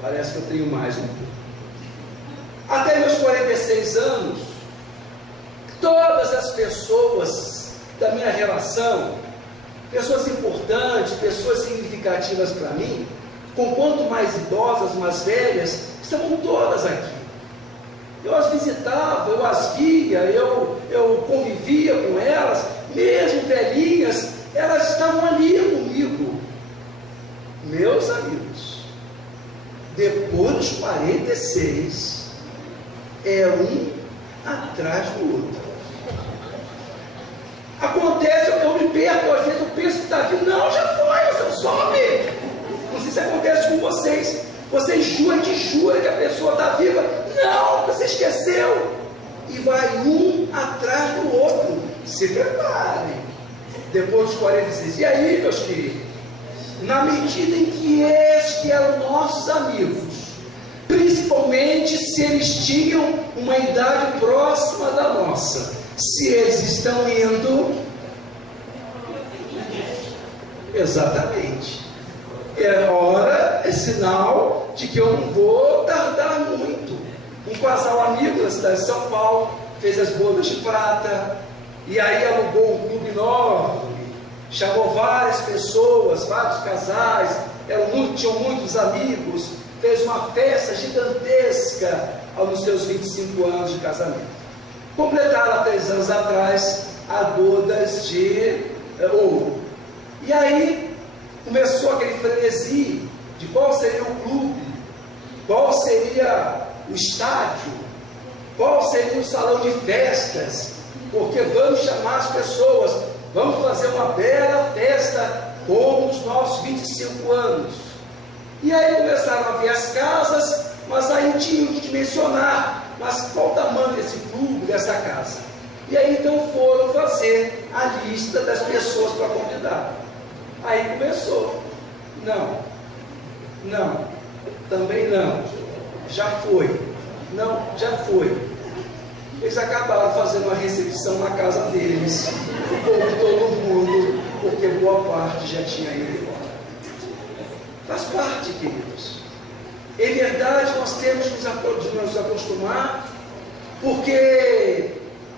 Parece que eu tenho mais um pouco. Até meus 46 anos, todas as pessoas da minha relação, pessoas importantes, pessoas significativas para mim, com quanto mais idosas, mais velhas, estavam todas aqui. Eu as visitava, eu as via, eu convivia com elas, mesmo velhinhas, elas estavam ali comigo. Meus amigos, depois dos 46, é um atrás do outro. Acontece, eu me perco, às vezes eu penso que está vindo, não, já foi, você não some. Não sei se acontece com vocês. Vocês juram que a pessoa está viva. Não, você esqueceu. E vai um atrás do outro. Se preparem. Depois dos 46. E aí, meus queridos? Na medida em que estes que eram nossos amigos, principalmente se eles tinham uma idade próxima da nossa, se eles estão indo, exatamente, é hora, é sinal de que eu não vou tardar muito. Um casal amigo da cidade de São Paulo fez as bodas de prata, e aí alugou um clube enorme, chamou várias pessoas, vários casais, tinham muitos amigos, fez uma festa gigantesca nos seus 25 anos de casamento. Completaram há 3 anos atrás as bodas de ouro. E aí começou aquele frenesi de qual seria o clube, qual seria o estádio, qual seria o salão de festas, porque vamos chamar as pessoas, vamos fazer uma bela festa com os nossos 25 anos. E aí começaram a ver as casas, mas aí tinham que dimensionar, mas qual o tamanho desse clube, dessa casa? E aí então foram fazer a lista das pessoas para convidar. Aí começou, não, também não, já foi, não, já foi. Eles acabaram fazendo uma recepção na casa deles, com todo mundo, porque boa parte já tinha ido embora. Faz parte, queridos. Em verdade, nós temos que nos acostumar, porque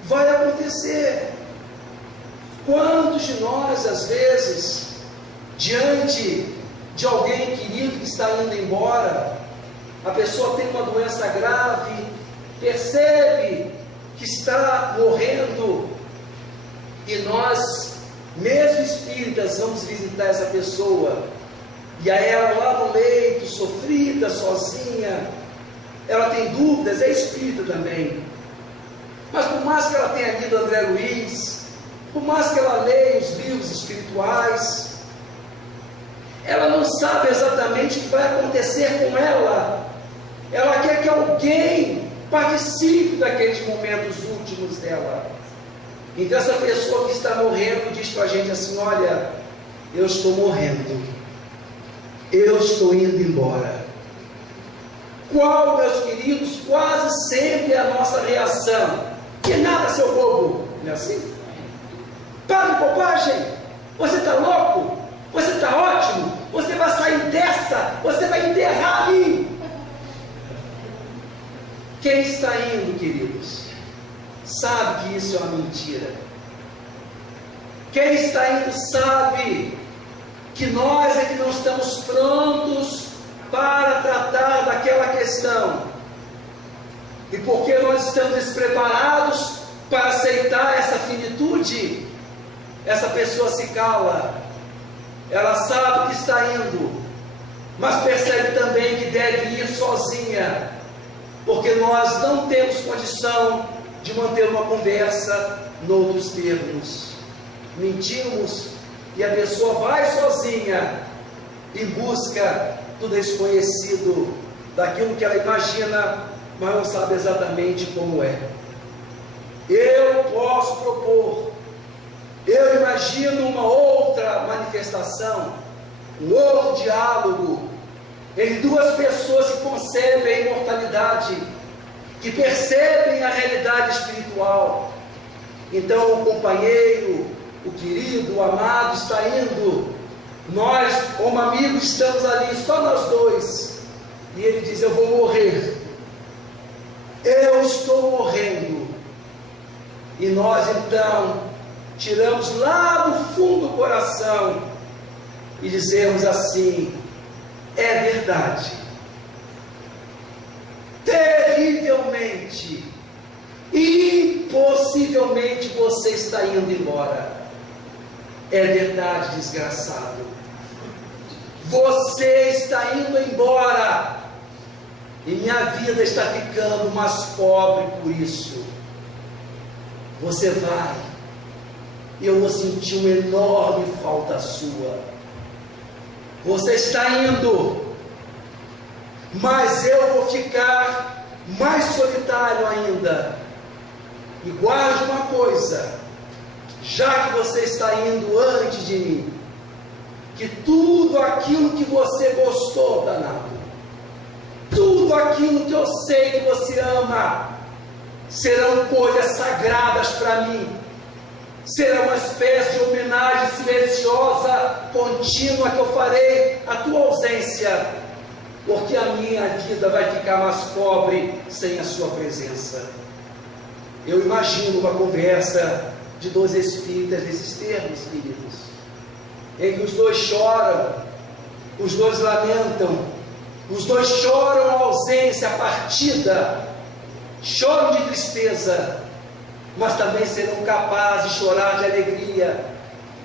vai acontecer. Quantos de nós, às vezes, diante de alguém querido que está indo embora, a pessoa tem uma doença grave, percebe que está morrendo, e nós, mesmo espíritas, vamos visitar essa pessoa, e a ela lá no leito, sofrida, sozinha, ela tem dúvidas, é espírita também. Mas por mais que ela tenha lido André Luiz, por mais que ela leia os livros espirituais, ela não sabe exatamente o que vai acontecer com ela. Ela quer que alguém participe daqueles momentos últimos dela. Então essa pessoa que está morrendo diz para a gente assim: olha, eu estou morrendo, eu estou indo embora. Qual, meus queridos, quase sempre é a nossa reação? Que nada, seu bobo, não é assim? Para de bobagem, você está louco, você está ótimo, você vai sair dessa, você vai enterrar ali. Quem está indo, queridos, sabe que isso é uma mentira. Quem está indo sabe que nós é que não estamos prontos para tratar daquela questão. E porque nós estamos despreparados para aceitar essa finitude, essa pessoa se cala. Ela sabe que está indo, mas percebe também que deve ir sozinha, porque nós não temos condição de manter uma conversa noutros termos. Mentimos e a pessoa vai sozinha em busca do desconhecido, daquilo que ela imagina, mas não sabe exatamente como é. Eu posso propor, eu imagino uma outra manifestação, um outro diálogo entre duas pessoas que concebem a imortalidade, que percebem a realidade espiritual. Então o companheiro, o querido, o amado está indo, nós como amigos estamos ali, só nós dois, e ele diz: eu vou morrer, eu estou morrendo. E nós então tiramos lá do fundo do coração e dizemos assim: é verdade, terrivelmente, impossivelmente você está indo embora. É verdade, desgraçado, você está indo embora, e minha vida está ficando mais pobre por isso. Você vai, e eu vou sentir uma enorme falta sua. Você está indo, mas eu vou ficar mais solitário ainda. E guarde uma coisa: já que você está indo antes de mim, que tudo aquilo que você gostou, danado, tudo aquilo que eu sei que você ama, serão coisas sagradas para mim, será uma espécie de homenagem silenciosa, contínua, que eu farei à tua ausência, porque a minha vida vai ficar mais pobre sem a sua presença. Eu imagino uma conversa de dois espíritas nesses termos, queridos, em que os dois choram, os dois lamentam, os dois choram a ausência, a partida, choram de tristeza, mas também serão capazes de chorar de alegria,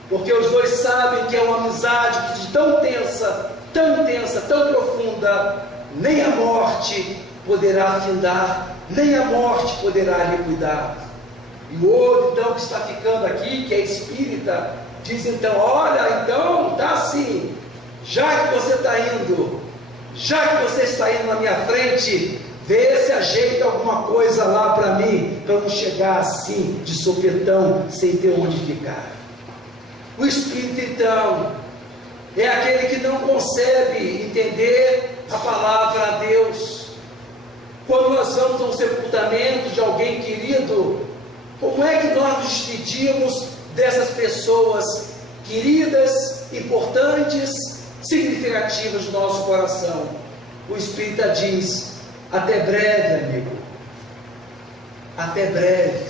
porque os dois sabem que é uma amizade que tão intensa, tão profunda, nem a morte poderá findar, nem a morte poderá liquidar. E o outro então que está ficando aqui, que é espírita, diz então: olha, então tá assim, já que você está indo, já que você está indo na minha frente, vê se ajeita alguma coisa lá para mim, para não chegar assim de sopetão, sem ter onde ficar. O espírito então é aquele que não consegue entender a palavra a Deus. Quando nós vamos a um sepultamento de alguém querido, como é que nós nos despedimos dessas pessoas queridas, importantes, significativas do nosso coração? O Espírita diz: até breve, amigo, até breve,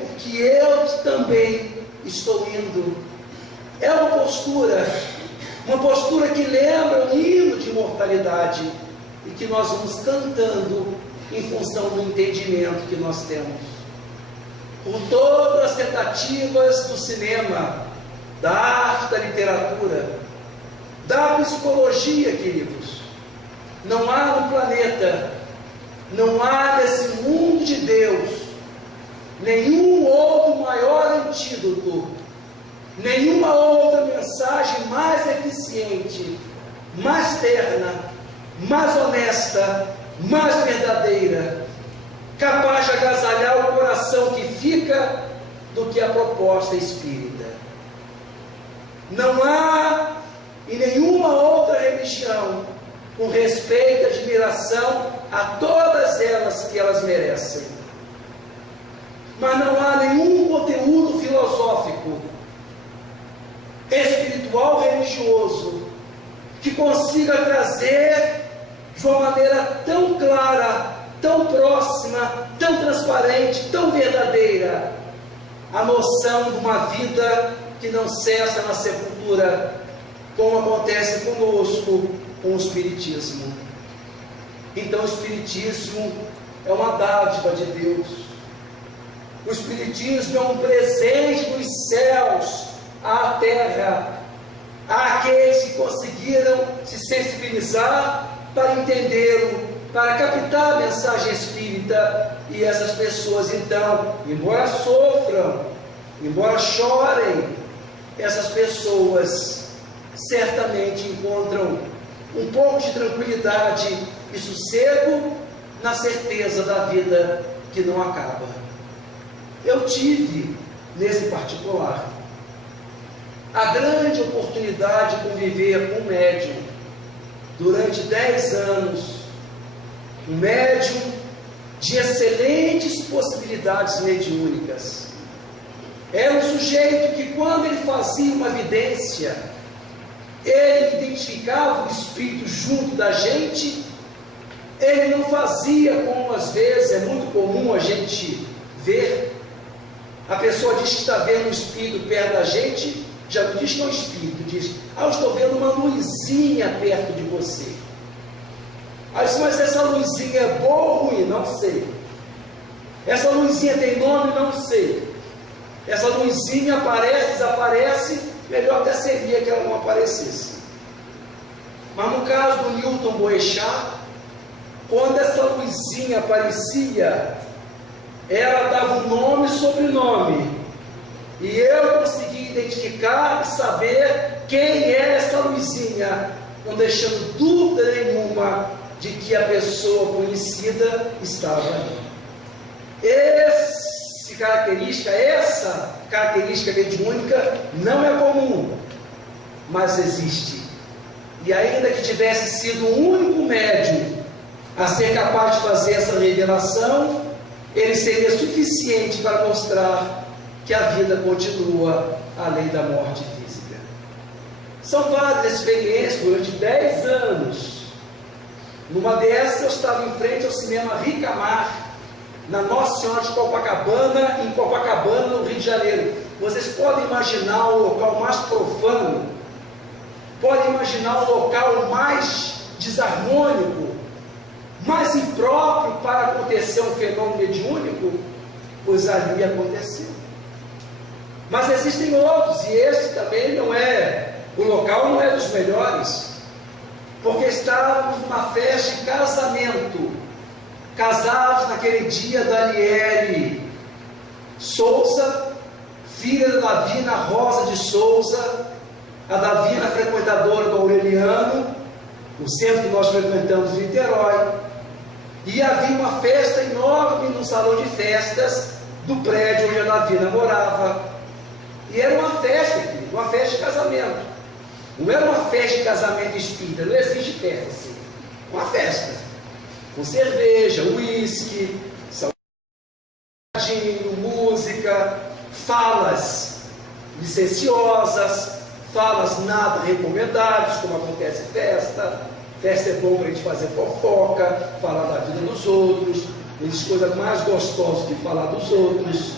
porque eu também estou indo. É uma postura que lembra um hino de imortalidade, e que nós vamos cantando em função do entendimento que nós temos. Por todas as tentativas do cinema, da arte, da literatura, da psicologia, queridos. Não há no planeta, não há nesse mundo de Deus, nenhum outro maior antídoto, nenhuma outra mensagem mais eficiente, mais terna, mais honesta, mais verdadeira, capaz de agasalhar o coração que fica, do que a proposta espírita. Não há em nenhuma outra religião, com respeito e admiração a todas elas que elas merecem, mas não há nenhum conteúdo filosófico, espiritual, religioso, que consiga trazer de uma maneira tão clara, tão próxima, tão transparente, tão verdadeira, a noção de uma vida que não cessa na sepultura, como acontece conosco com o Espiritismo. Então o Espiritismo é uma dádiva de Deus. O Espiritismo é um presente dos céus à terra, àqueles que conseguiram se sensibilizar para entendê-lo, para captar a mensagem espírita. E essas pessoas, então, embora sofram, embora chorem, essas pessoas certamente encontram um pouco de tranquilidade e sossego na certeza da vida que não acaba. Eu tive, nesse particular, a grande oportunidade de conviver com um médium durante 10 anos, um médium de excelentes possibilidades mediúnicas. Era um sujeito que, quando ele fazia uma vidência, ele identificava o espírito junto da gente. Ele não fazia como às vezes é muito comum a gente ver. A pessoa diz que está vendo um espírito perto da gente, já não diz que é um espírito, diz: eu estou vendo uma luzinha perto de você. Aí diz: mas essa luzinha é boa ou ruim? Não sei. Essa luzinha tem nome? Não sei. Essa luzinha aparece, desaparece, melhor até seria que ela não aparecesse. Mas no caso do Newton Boechat, quando essa luzinha aparecia, ela dava um nome e sobrenome, e eu consegui identificar e saber quem é essa luzinha, não deixando dúvida nenhuma de que a pessoa conhecida estava ali. Essa característica mediúnica não é comum, mas existe. E ainda que tivesse sido o único médium a ser capaz de fazer essa revelação, ele seria suficiente para mostrar que a vida continua além da morte física. São várias experiências durante 10 anos. Numa dessas eu estava em frente ao cinema Ricamar, na Nossa Senhora de Copacabana, em Copacabana, no Rio de Janeiro. Vocês podem imaginar o local mais profano, podem imaginar o local mais desarmônico, mais impróprio para acontecer um fenômeno mediúnico? Pois ali aconteceu. Mas existem outros, e esse também não é, o local não é dos melhores, porque estávamos numa festa de casamento. Casados naquele dia, Daniele Souza, filha da Davina Rosa de Souza, a Davina frequentadora do Aureliano, o centro que nós frequentamos em Niterói, e havia uma festa enorme no salão de festas do prédio onde a Davina morava, e era uma festa, uma festa de casamento, não era uma festa de casamento espírita, não existe festa assim, uma festa, com cerveja, uísque, salgadinho, música, falas licenciosas, falas nada recomendadas, como acontece em festa. Festa é bom para a gente fazer fofoca, falar da vida dos outros, as coisas mais gostosas que falar dos outros,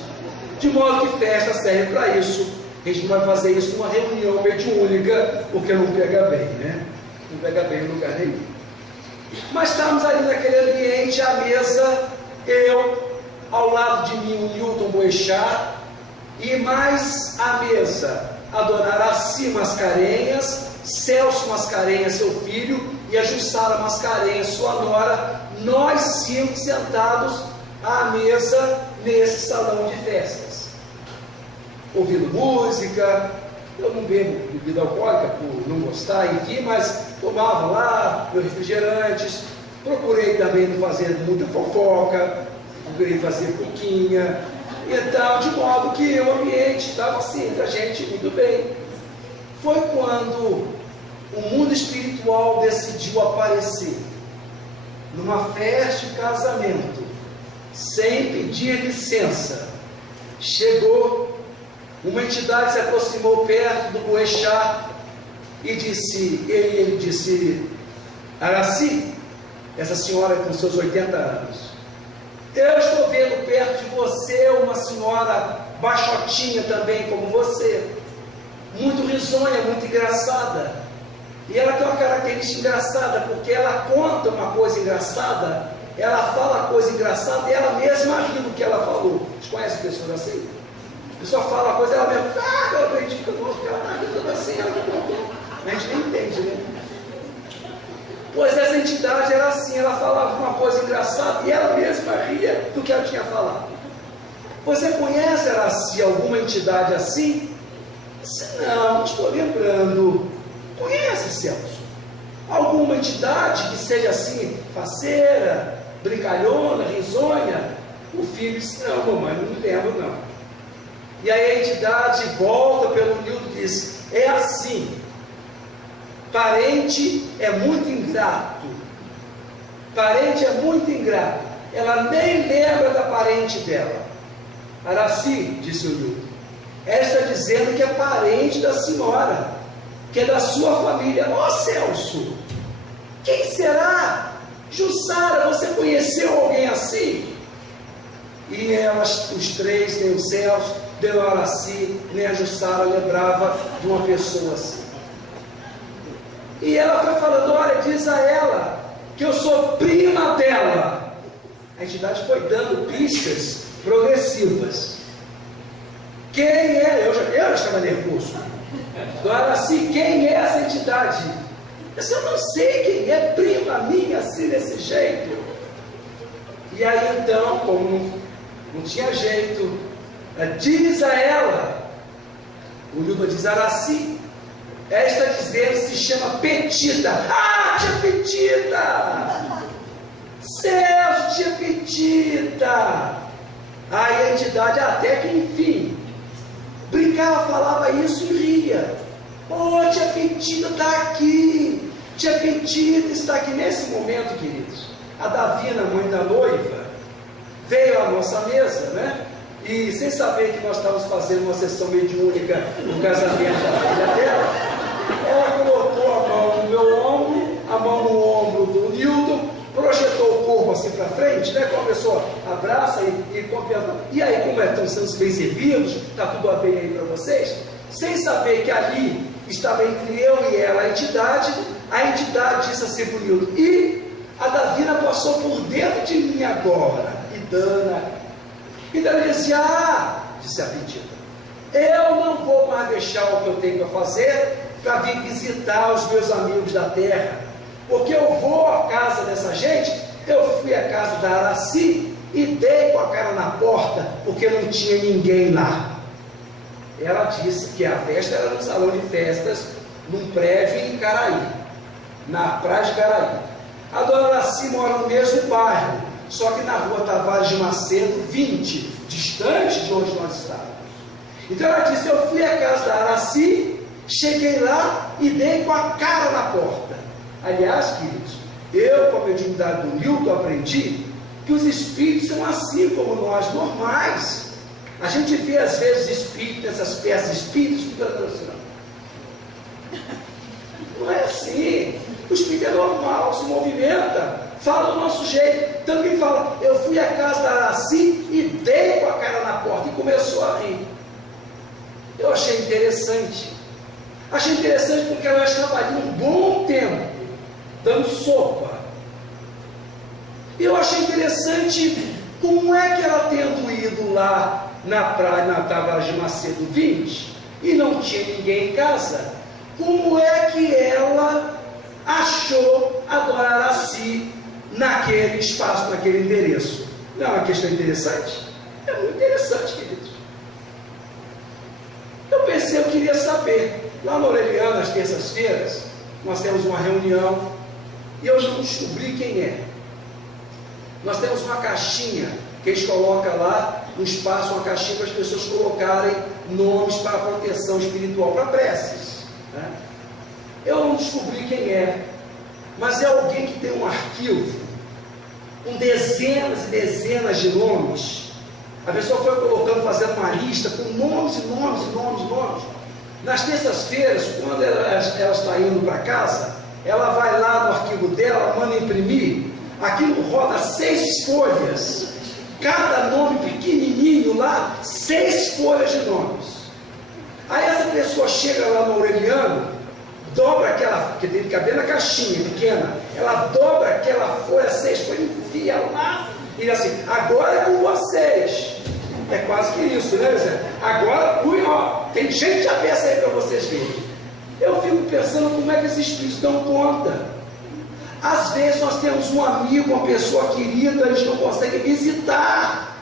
de modo que festa serve para isso. A gente não vai fazer isso numa reunião mediúnica, porque não pega bem, né? Não pega bem em lugar nenhum. Mas estávamos ali naquele ambiente, à mesa, eu, ao lado de mim o Newton Boechat, e mais à mesa, adorar Araci Mascarenhas, Celso Mascarenhas, seu filho, e a Jussara Mascarenhas, sua nora, nós 5 sentados à mesa nesse salão de festas, ouvindo música. Eu não bebo bebida alcoólica por não gostar, enfim, mas tomava lá meus refrigerantes. Procurei também não fazer muita fofoca, procurei fazer pouquinha. Então, de modo que o ambiente estava assim, entre a gente muito bem. Foi quando o mundo espiritual decidiu aparecer numa festa de casamento, sem pedir licença. Chegou uma entidade, se aproximou perto do Boechat e disse, ele disse: Araci, essa senhora com seus 80 anos, eu estou vendo perto de você uma senhora baixotinha também como você, muito risonha, muito engraçada. E ela tem uma característica engraçada, porque ela conta uma coisa engraçada, ela fala coisa engraçada e ela mesma ri do que ela falou. Vocês conhecem pessoas assim? A pessoa fala uma coisa, ela mesma, ela acredita, ela está rindo assim, ela contou. A gente nem entende, né? Pois essa entidade era assim, ela falava uma coisa engraçada e ela mesma ria do que ela tinha falado. Você conhece, Araci, alguma entidade assim? Não, estou lembrando. Conhece, Celso? Alguma entidade que seja assim, faceira, brincalhona, risonha? O filho disse: não, mamãe, não lembro não. E aí a entidade volta pelo Nildo e diz: é assim, parente é muito ingrato, parente é muito ingrato, ela nem lembra da parente dela. Araci, disse o Nildo, ela está dizendo que é parente da senhora, que é da sua família. Ó Celso, quem será? Jussara, você conheceu alguém assim? E elas, os três, nem o Celso, nem o Araci, nem a Jussara lembrava de uma pessoa assim. E ela foi falando: olha, diz a ela que eu sou prima dela. A entidade foi dando pistas progressivas. Quem é? Eu já estava nervoso. Agora, assim, quem é essa entidade? Eu não sei quem é, prima minha, assim, desse jeito. E aí, então, como não tinha jeito, diz a ela, o Nildo diz: Araci, ela está dizendo, se chama Petita. Ah, tia Petita! Celso, tia Petita! Aí a entidade, até que enfim, brincava, falava isso e ria. Oh, tia Petita está aqui. Tia Petita está aqui. Nesse momento, queridos, a Davina, mãe da noiva, veio à nossa mesa, né? E sem saber que nós estávamos fazendo uma sessão mediúnica no casamento da filha dela, ela colocou a mão no meu ombro, a mão no ombro do Nildo, projetou o corpo assim para frente, né? Como a pessoa abraça e compreende. E aí, como estão sendo bem servidos, está tudo bem aí para vocês, sem saber que ali estava entre eu e ela a entidade disse assim para o Nildo: e a Davina passou por dentro de mim agora, e Dana. E Dana dizia: disse a Petita, eu não vou mais deixar o que eu tenho para fazer para vir visitar os meus amigos da terra, porque eu vou à casa dessa gente. Eu fui à casa da Araci e dei com a cara na porta, porque não tinha ninguém lá. Ela disse que a festa era no salão de festas, num prédio em Caraí, na praia de Caraí. A dona Araci mora no mesmo bairro, só que na rua Tavares de Macedo, 20, distante de onde nós estávamos. Então ela disse: eu fui à casa da Araci, cheguei lá e dei com a cara na porta. Aliás, queridos, eu, com a mediunidade do Nildo, aprendi que os espíritos são assim como nós, normais. A gente vê às vezes espíritos, essas peças de espíritos, fica assim, não é assim. O espírito é normal, se movimenta, fala do nosso jeito. Também fala: eu fui à casa da Araci e dei com a cara na porta, e começou a rir. Eu achei interessante. Achei interessante porque ela estava ali um bom tempo dando sopa. E eu achei interessante como é que ela, tendo ido lá na praia, na Tavares de Macedo 20, e não tinha ninguém em casa, como é que ela achou a dona Araci naquele espaço, naquele endereço? Não é uma questão interessante? É muito interessante, queridos. Eu pensei, eu queria saber. Lá no Aureliano, às terças-feiras, nós temos uma reunião e eu não descobri quem é. Nós temos uma caixinha que eles colocam lá no espaço, uma caixinha para as pessoas colocarem nomes para proteção espiritual, para preces, né? Eu não descobri quem é, mas é alguém que tem um arquivo com dezenas e dezenas de nomes. A pessoa foi colocando, fazendo uma lista com nomes e nomes e nomes e nomes. Nas terças-feiras, quando ela está indo para casa, ela vai lá no arquivo dela, manda imprimir, aquilo roda 6 folhas, cada nome pequenininho lá, 6 folhas de nomes. Aí essa pessoa chega lá no Aureliano, dobra aquela, que tem que caber na caixinha pequena, ela dobra aquela folha 6 folhas, enfia lá, e diz assim: agora é com vocês. É quase que isso, né, José? Agora, ó, tem gente de cabeça aí para vocês verem. Eu fico pensando como é que esses espíritos dão conta. Às vezes nós temos um amigo, uma pessoa querida, a gente não consegue visitar.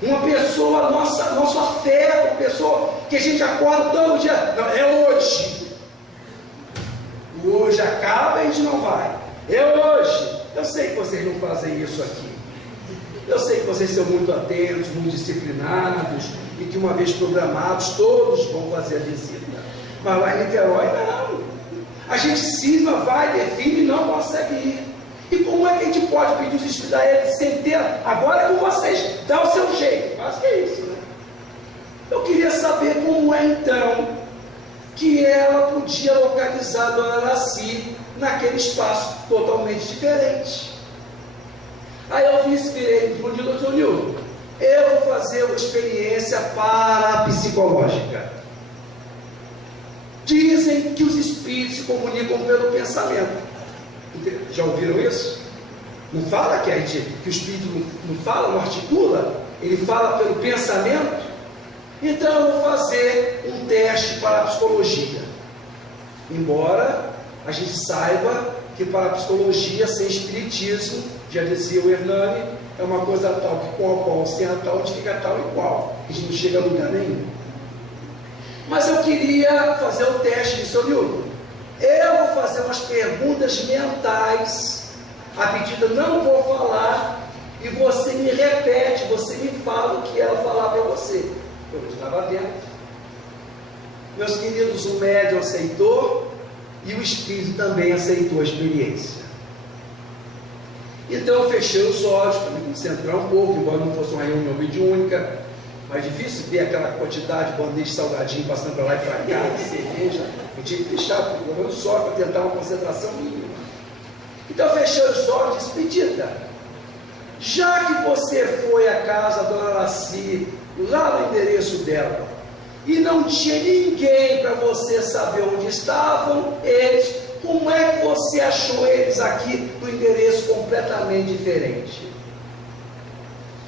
Uma pessoa, nosso afeto, uma pessoa que a gente acorda todo dia. Não, é hoje. O hoje acaba e a gente não vai. É hoje. Eu sei que vocês não fazem isso aqui. Eu sei que vocês são muito atentos, muito disciplinados, e que uma vez programados, todos vão fazer a visita. Mas lá em Niterói, não. A gente cisma, vai, define e não consegue ir. E como é que a gente pode pedir os espíritos a ele sem ter? Agora é com vocês, dá o seu jeito. Mas que é isso, né? Eu queria saber como é então que ela podia localizar a dona Araci naquele espaço totalmente diferente. Aí eu me inspirei no Dr. Nilton. Eu vou fazer uma experiência parapsicológica. Dizem que os espíritos se comunicam pelo pensamento. Já ouviram isso? Não fala que o espírito não fala, não articula? Ele fala pelo pensamento? Então eu vou fazer um teste para a psicologia. Embora a gente saiba que para a psicologia, sem espiritismo, já dizia o Hernani, é uma coisa tal que com a qual, sem a tal, a gente fica tal e qual. A gente não chega a lugar nenhum. Mas eu queria fazer o teste de Sr. Newton. Eu vou fazer umas perguntas mentais. A pedida não vou falar, e você me repete, você me fala o que ela falar para você. Eu estava vendo. Meus queridos, o médium aceitou e o espírito também aceitou a experiência. Então eu fechei os olhos para me concentrar um pouco, embora não fosse uma reunião mediúnica, mas difícil ver aquela quantidade de bandeja de salgadinho passando para lá e para cá, de cerveja. Eu tinha que fechar, pelo menos só para tentar uma concentração mínima. Então eu fechei os olhos e disse: pedida, já que você foi à casa da dona Araci, lá no endereço dela, e não tinha ninguém para você saber onde estavam eles, como é que você achou eles aqui no endereço completamente diferente?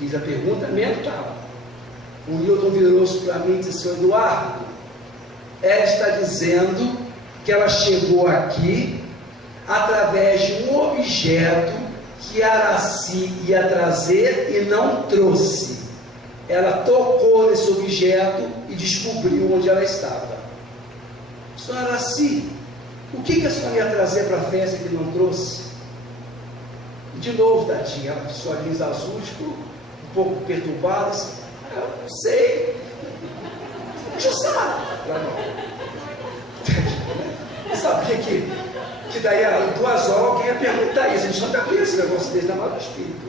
Fiz a pergunta mental. O Newton virou-se para mim e disse: Sr. Eduardo, ela está dizendo que ela chegou aqui através de um objeto que a Araci ia trazer e não trouxe. Ela tocou nesse objeto e descobriu onde ela estava. Senhora Araci, o que a senhora ia trazer para a festa que não trouxe? E de novo, Tadinha, ela com sua luz azul, ficou um pouco perturbada. Assim, eu não sei. Jussara. Eu sabia que daí a 2 horas alguém ia perguntar isso. A gente não está com esse negócio desse, na mão do espírito.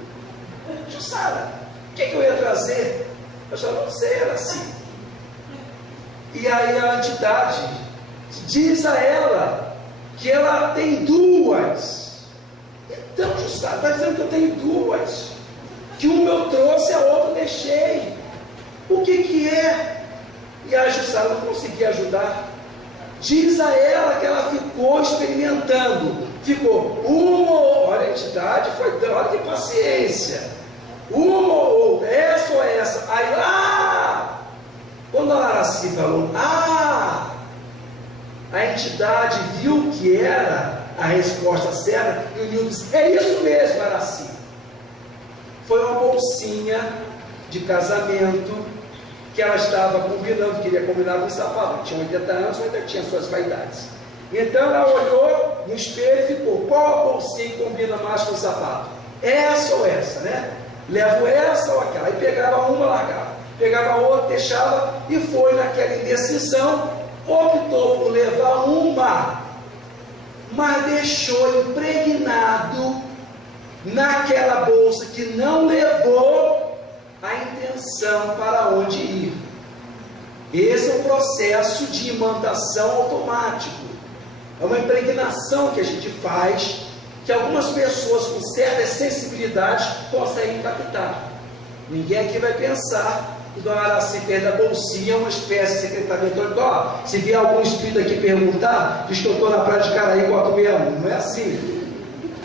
Jussara, o que eu ia trazer? Eu só não sei, era assim. E aí a entidade diz a ela que ela tem 2. Então, Jussara, está dizendo que eu tenho 2. Que uma eu trouxe, a outra eu deixei. O que é? E a Jussara não conseguia ajudar. Diz a ela que ela ficou experimentando. Ficou olha a entidade, olha que paciência. Uma ou outra, essa ou essa. Aí lá, Quando a Araci falou, a entidade viu que era a resposta certa, e o Nilton disse, é isso mesmo, Araci. Foi uma bolsinha de casamento que ela estava combinando, queria combinar com o sapato, tinha 80 anos, mas ainda tinha suas vaidades. Então ela olhou no espelho e ficou, qual a bolsinha que combina mais com o sapato? Essa ou essa, né? Levo essa ou aquela. Aí pegava uma, largava. Pegava outra, deixava, e foi naquela indecisão, optou por levar uma, mas deixou impregnado naquela bolsa que não levou a intenção para onde ir. Esse é um processo de imantação automático. É uma impregnação que a gente faz, que algumas pessoas com certas sensibilidades conseguem captar. Ninguém aqui vai pensar que Dona Araci fez da bolsinha uma espécie de secretamento. Se vier algum espírito aqui perguntar, diz que eu estou na praia de Caraí com a 61. Não é assim.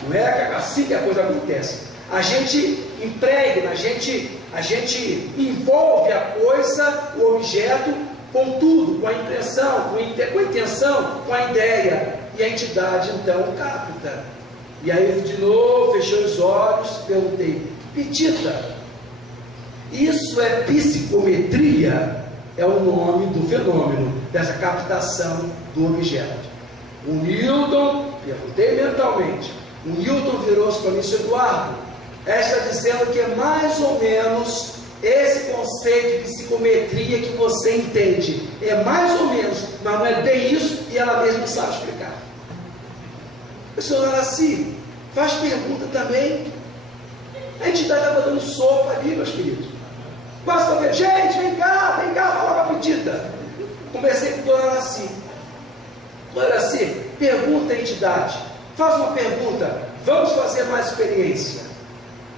Não é assim que a coisa acontece. A gente impregna, a gente envolve a coisa, o objeto, com tudo, com a impressão, com a intenção, com a ideia. E a entidade então capta. E aí de novo, fechou os olhos, perguntei, Petita, isso é psicometria? É o nome do fenômeno, dessa captação do objeto. O Nilton, perguntei mentalmente, o Nilton virou-se para mim, seu Eduardo, está dizendo que é mais ou menos esse conceito de psicometria que você entende. É mais ou menos, mas não é bem isso, e ela mesma sabe explicar. O senhor Araci, faz pergunta também. A entidade estava dando sopa ali, meus queridos. Quase para ver, gente, vem cá, fala com a Petita. Conversei com o Dona Araci. Dona Araci, pergunta a entidade. Faz uma pergunta, vamos fazer mais experiência.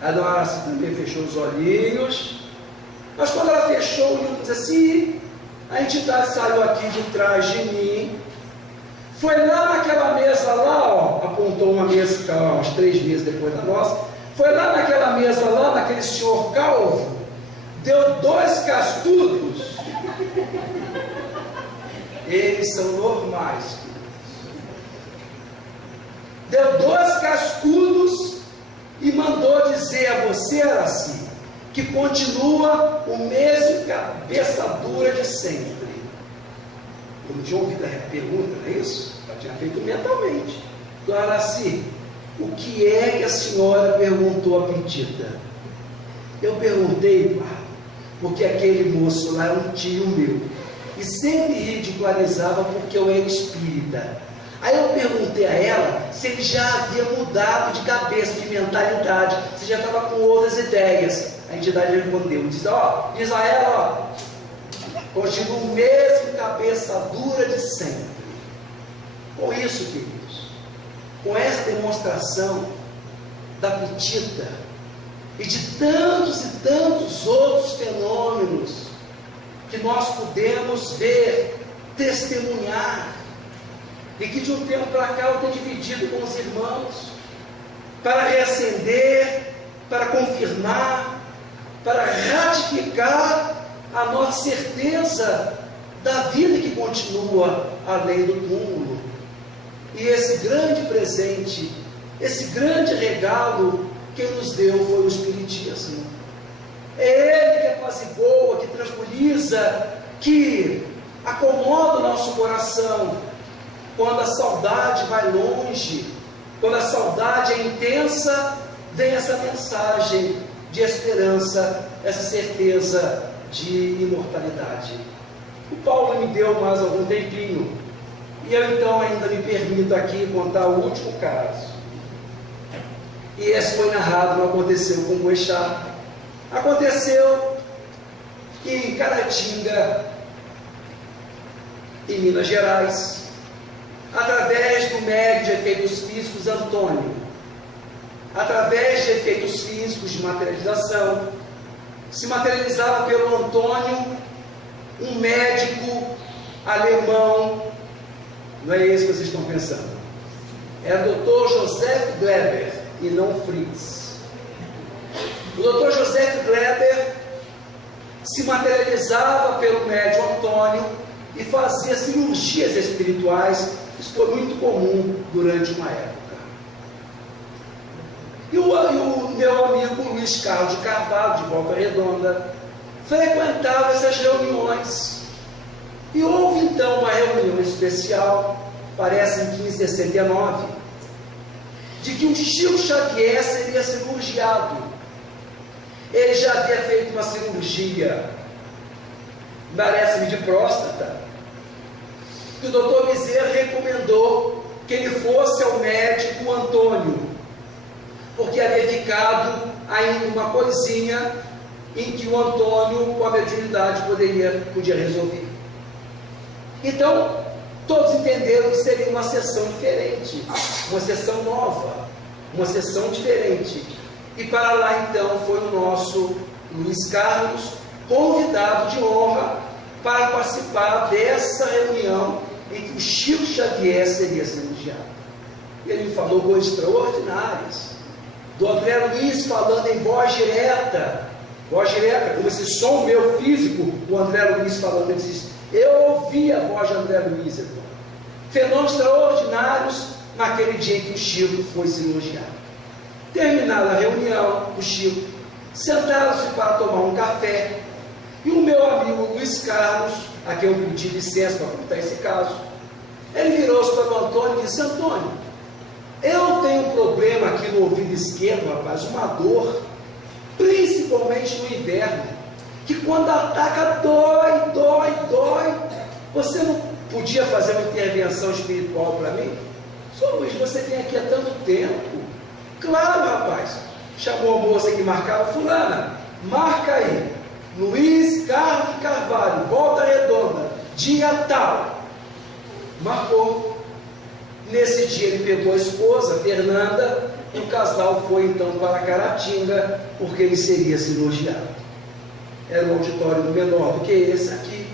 A Dona Araci também fechou os olhinhos. Mas quando ela fechou, o Nilton disse assim, a entidade saiu aqui de trás de mim, foi lá naquela mesa lá, ó, apontou uma mesa que ficava umas 3 meses depois da nossa, foi lá naquela mesa lá, naquele senhor calvo, deu 2 cascudos. Eles são normais. Deu 2 cascudos e mandou dizer a você, Araci, que continua o mesmo cabeça dura de sempre. Eu não tinha ouvido a pergunta, não é isso? Eu tinha feito mentalmente. Dona Araci, o que é que a senhora perguntou a Petita? Eu perguntei, porque aquele moço lá é um tio meu, e sempre ridicularizava porque eu era espírita. Aí eu perguntei a ela se ele já havia mudado de cabeça, de mentalidade, se já estava com outras ideias. A entidade respondeu, diz a ela, continua o mesmo cabeça dura de sempre. Com isso, queridos, com essa demonstração da Petita e de tantos e tantos outros fenômenos que nós podemos ver, testemunhar, e que de um tempo para cá eu tenho dividido com os irmãos, para reacender, para confirmar, para ratificar a nossa certeza da vida que continua além do túmulo. E esse grande presente, esse grande regalo, quem nos deu foi o Espiritismo. É Ele que apazigua, que tranquiliza, que acomoda o nosso coração. Quando a saudade vai longe, quando a saudade é intensa, vem essa mensagem de esperança, essa certeza de imortalidade. O Paulo me deu mais algum tempinho, e eu então ainda me permito aqui contar o último caso. E esse foi narrado, não aconteceu com o Boechat. Aconteceu em Caratinga, em Minas Gerais, através do médium de efeitos físicos Antônio, através de efeitos físicos de materialização, se materializava pelo Antônio um médico alemão, não é esse que vocês estão pensando, é o Dr. Joseph Gleber e não Fritz. O Dr. Joseph Gleber se materializava pelo médium Antônio e fazia cirurgias espirituais. Isso foi muito comum durante uma época. E o meu amigo Luiz Carlos de Carvalho, de Volta Redonda, frequentava essas reuniões. E houve então uma reunião especial, parece em 1569, de que o Chico Xavier seria cirurgiado. Ele já havia feito uma cirurgia, parece-me de próstata, que o doutor Bezerra recomendou que ele fosse ao médico Antônio, porque havia ficado ainda uma coisinha em que o Antônio, com a mediunidade, podia resolver. Então, todos entenderam que seria uma sessão diferente, uma sessão nova, uma sessão diferente. E para lá então foi o nosso Luiz Carlos, convidado de honra para participar dessa reunião em que o Chico Xavier seria cirurgiado. Ele me falou coisas extraordinárias, do André Luiz falando em voz direta, como esse som meu físico, o André Luiz falando, ele disse, eu ouvi a voz de André Luiz, irmão. Fenômenos extraordinários naquele dia em que o Chico foi cirurgiado. Terminada a reunião, o Chico sentaram-se para tomar um café, e o meu amigo Luiz Carlos, a quem eu pedi licença para contar esse caso, ele virou-se para o Antônio e disse, Antônio, eu tenho um problema aqui no ouvido esquerdo, rapaz, uma dor, principalmente no inverno, que quando ataca dói. Você não podia fazer uma intervenção espiritual para mim? Só Luiz, você vem aqui há tanto tempo. Claro, rapaz. Chamou a moça que marcava, fulana, marca aí, Luiz Carlos de Carvalho, Volta Redonda, dia tal. Marcou. Nesse dia ele pegou a esposa, Fernanda, e o casal foi então para Caratinga, porque ele seria cirurgiado. Era um auditório menor do que esse aqui.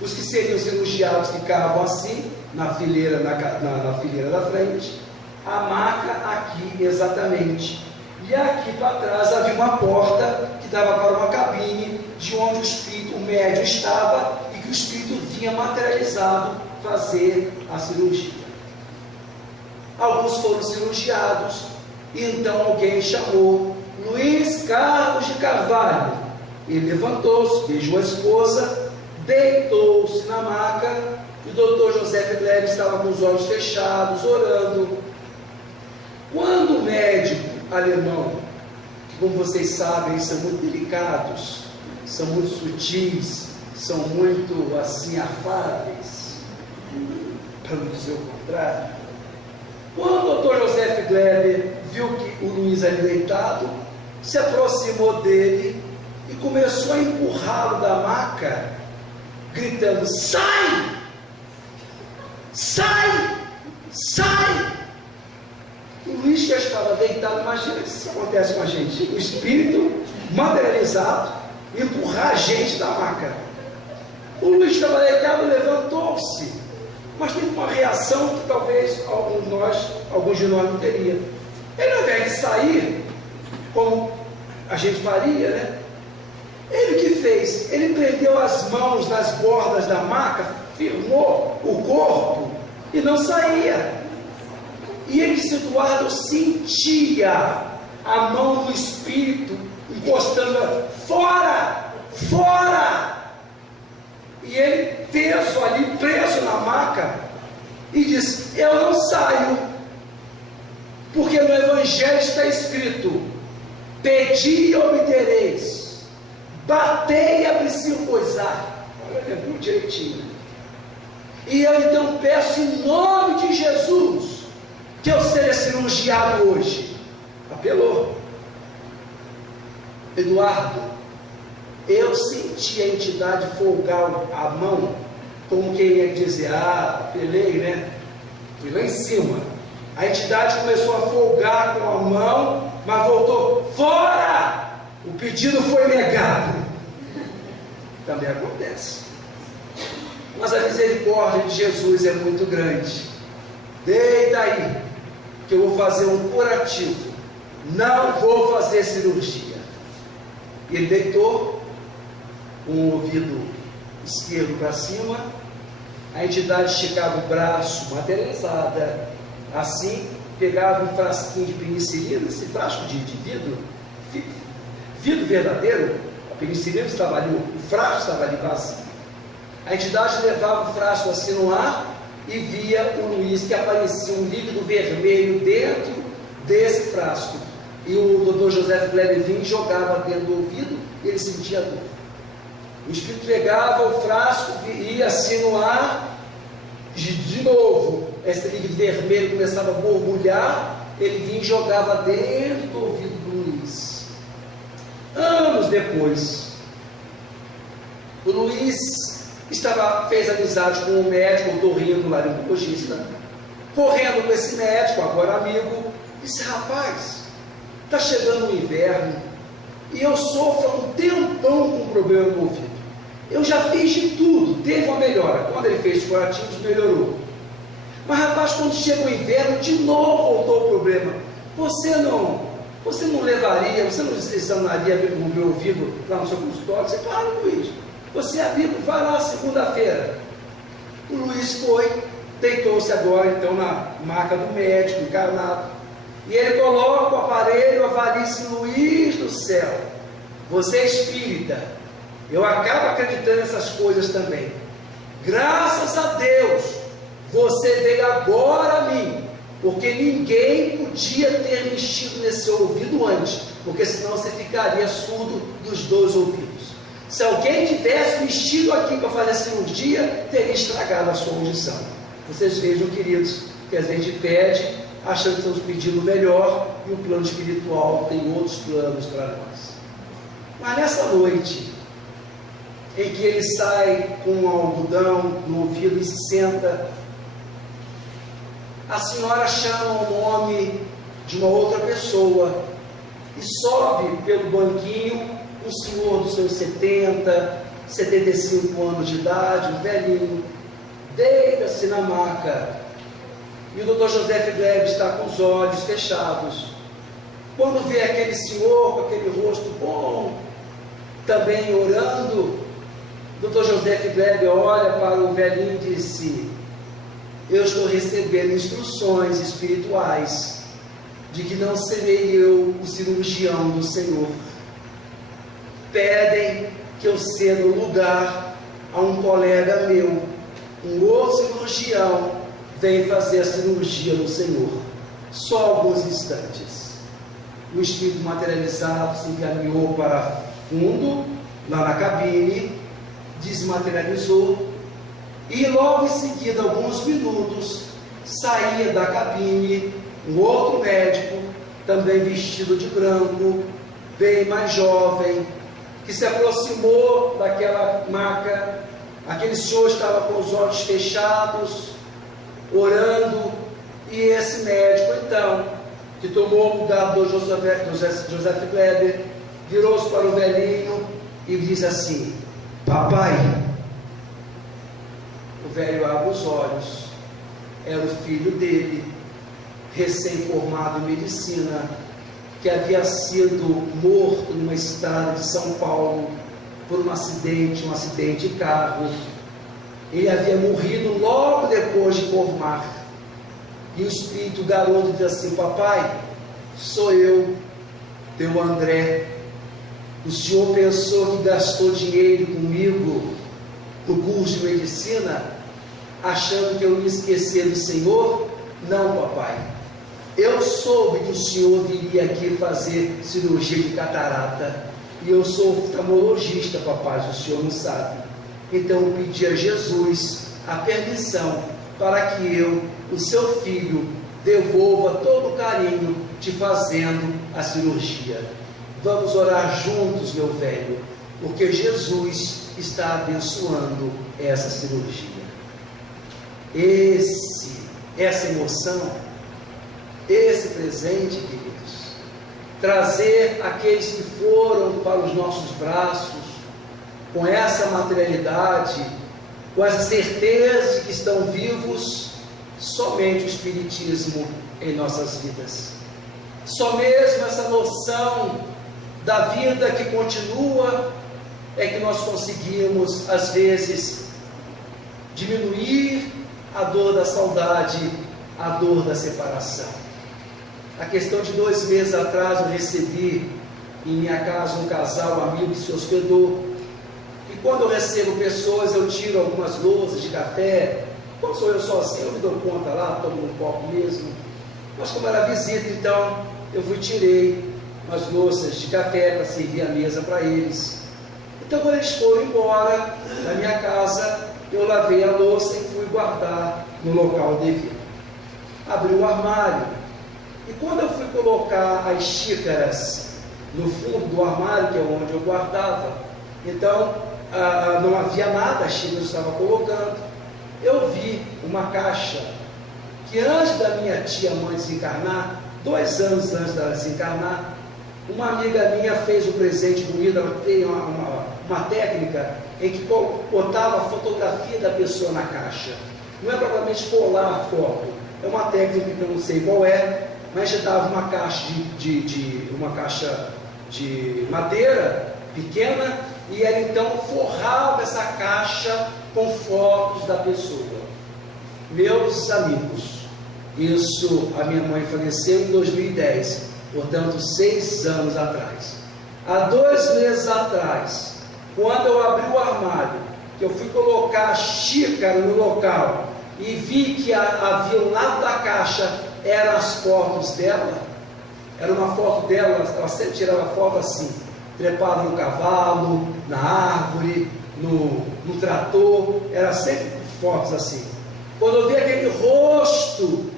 Os que seriam cirurgiados ficavam assim, na fileira, na fileira da frente, a maca aqui exatamente. E aqui para trás havia uma porta que dava para uma cabine, de onde o espírito, o médium estava, e que o espírito vinha materializado fazer a cirurgia. Alguns foram cirurgiados, e então alguém chamou Luiz Carlos de Carvalho. Ele levantou-se, beijou a esposa, deitou-se na maca, e o doutor José Gleb estava com os olhos fechados, orando. Quando o médico alemão, que como vocês sabem, são muito delicados, são muito sutis, são muito assim afáveis, para não dizer o contrário, quando o doutor José Gleb viu que o Luiz ali deitado, se aproximou dele e começou a empurrá-lo da maca, gritando, sai! Sai! Sai! O Luiz já estava deitado. Imagina se isso acontece com a gente, o espírito materializado empurrar a gente da maca. O Luiz estava deitado, levantou-se, mas teve uma reação que talvez alguns de nós não teria. Ele, ao invés de sair, como a gente faria, né? Ele que fez? Ele prendeu as mãos nas bordas da maca, firmou o corpo e não saía. E ele disse, Eduardo, sentia a mão do espírito encostando, fora, fora! E ele preso ali, preso na maca, e disse, eu não saio, porque no Evangelho está escrito, pedi e obtereis, batei e abri-se coisar. Olha, lembrou direitinho. E eu então peço em nome de Jesus, que eu seja cirurgiado hoje. Apelou. Eduardo, eu senti a entidade folgar a mão, como quem ia dizer, apelei, né? Fui lá em cima. A entidade começou a folgar com a mão, mas voltou, fora! O pedido foi negado. Também acontece. Mas a misericórdia de Jesus é muito grande. Deita aí, que eu vou fazer um curativo. Não vou fazer cirurgia. E ele deitou. com o ouvido esquerdo para cima, a entidade esticava o braço, materializada, assim, pegava um frasquinho de penicilina, esse frasco de vidro, vidro verdadeiro, a penicilina estava ali, o frasco estava ali vazio. A entidade levava o frasco assim no ar e via o Luiz, que aparecia um líquido vermelho dentro desse frasco. E o Dr. José Kleber vinha e jogava dentro do ouvido e ele sentia dor. O espírito pegava o frasco, ia assim no ar, de novo, esse líquido vermelho começava a borbulhar, ele vinha e jogava dentro do ouvido do Luiz. Anos depois, o Luiz fez amizade com um médico, o Torrino, laringologista, correndo com esse médico, agora amigo, disse: rapaz, está chegando o inverno e eu sofro há um tempão com um problema no ouvido. Eu já fiz de tudo, teve uma melhora. Quando ele fez os curativos, melhorou. Mas rapaz, quando chega o inverno, de novo voltou o problema. Você não levaria, você não examinaria o meu ouvido lá no seu consultório? Você, claro, Luiz, você é amigo, vai lá segunda-feira. O Luiz foi, deitou-se agora então na maca do médico, encarnado, e ele coloca o aparelho, avalia assim: Luiz do céu, você é espírita, eu acabo acreditando nessas coisas também, graças a Deus, você veio agora a mim, porque ninguém podia ter mexido nesse ouvido antes, porque senão você ficaria surdo dos dois ouvidos. Se alguém tivesse mexido aqui para fazer a cirurgia, teria estragado a sua audição. Vocês vejam, queridos, que a gente pede, achando que estamos pedindo melhor, e o plano espiritual tem outros planos para nós. Mas nessa noite, em que ele sai com um algodão no ouvido e se senta, a senhora chama o nome de uma outra pessoa e sobe pelo banquinho um senhor dos seus 70, 75 anos de idade, um velhinho, deita-se na maca, e o Dr. José Kleber está com os olhos fechados. Quando vê aquele senhor com aquele rosto bom, também orando, o Dr. José Kleber olha para o velhinho e disse: eu estou recebendo instruções espirituais de que não serei eu o cirurgião do Senhor. Pedem que eu ceda o lugar a um colega meu, um outro cirurgião, vem fazer a cirurgia no Senhor. Só alguns instantes. O espírito materializado se encaminhou para fundo, lá na cabine, desmaterializou, e logo em seguida, alguns minutos, saía da cabine um outro médico, também vestido de branco, bem mais jovem, que se aproximou daquela maca. Aquele senhor estava com os olhos fechados, orando, e esse médico então, que tomou o lugar do José Kleber, virou-se para o velhinho e disse assim: papai. O velho abre os olhos, era o filho dele, recém-formado em medicina, que havia sido morto numa estrada de São Paulo por um acidente de carro. Ele havia morrido logo depois de formar. E o espírito, o garoto, diz assim: papai, sou eu, teu André. O senhor pensou que gastou dinheiro comigo no curso de medicina, achando que eu ia esquecer do Senhor? Não, papai. Eu soube que o senhor viria aqui fazer cirurgia de catarata, e eu sou oftalmologista, papai, o senhor não sabe. Então eu pedi a Jesus a permissão para que eu, o seu filho, devolva todo o carinho te fazendo a cirurgia. Vamos orar juntos, meu velho, porque Jesus está abençoando essa cirurgia. Essa emoção, esse presente, queridos, trazer aqueles que foram para os nossos braços, com essa materialidade, com essa certeza de que estão vivos, somente o Espiritismo em nossas vidas. Só mesmo essa noção da vida que continua, é que nós conseguimos, às vezes, diminuir a dor da saudade, a dor da separação. A questão de 2 meses atrás, eu recebi em minha casa um casal, um amigo que se hospedou. E quando eu recebo pessoas, eu tiro algumas louças de café. Quando sou eu sozinho, eu me dou conta lá, tomo um copo mesmo. Mas como era visita, então, eu tirei umas louças de café para servir a mesa para eles. Então, quando eles foram embora da minha casa, eu lavei a louça e fui guardar no local devido. Abri o armário. E quando eu fui colocar as xícaras no fundo do armário, que é onde eu guardava, então não havia nada, as xícaras eu estava colocando. Eu vi uma caixa que antes da minha tia mãe desencarnar, 2 anos antes dela desencarnar, uma amiga minha fez um presente bonito. Ela tem uma técnica em que botava a fotografia da pessoa na caixa. Não é propriamente colar a foto, é uma técnica que eu não sei qual é, mas já dava uma caixa de madeira pequena, e ela então forrava essa caixa com fotos da pessoa. Meus amigos, isso, a minha mãe faleceu em 2010, portanto 6 anos atrás. Há 2 meses atrás, quando eu abri o armário, que eu fui colocar a xícara no local e vi que havia ao lado da caixa eram as fotos dela. Era uma foto dela, ela sempre tirava foto assim, trepada no cavalo, na árvore, no trator, era sempre fotos assim. Quando eu vi aquele rosto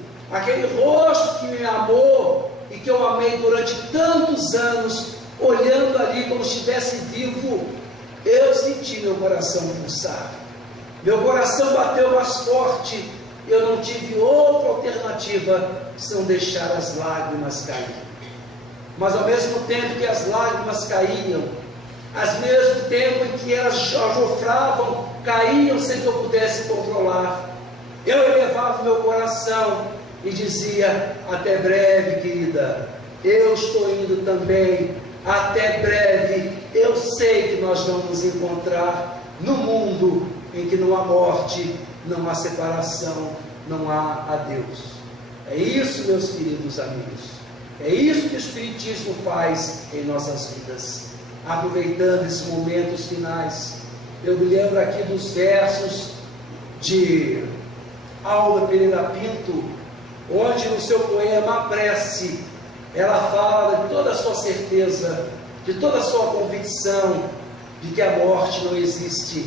que me amou e que eu amei durante tantos anos, olhando ali como se estivesse vivo, eu senti meu coração pulsar. Meu coração bateu mais forte. Eu não tive outra alternativa senão deixar as lágrimas cair. Mas ao mesmo tempo que as lágrimas caíam, ao mesmo tempo em que elas jofravam, caíam sem que eu pudesse controlar, eu elevava o meu coração e dizia: até breve, querida, eu estou indo também, até breve. Eu sei que nós vamos nos encontrar no mundo em que não há morte, não há separação, não há adeus. É isso, meus queridos amigos, é isso que o Espiritismo faz em nossas vidas. Aproveitando esses momentos finais, eu me lembro aqui dos versos de Alda Pereira Pinto, onde no seu poema A Prece, ela fala de toda a sua certeza, de toda a sua convicção de que a morte não existe.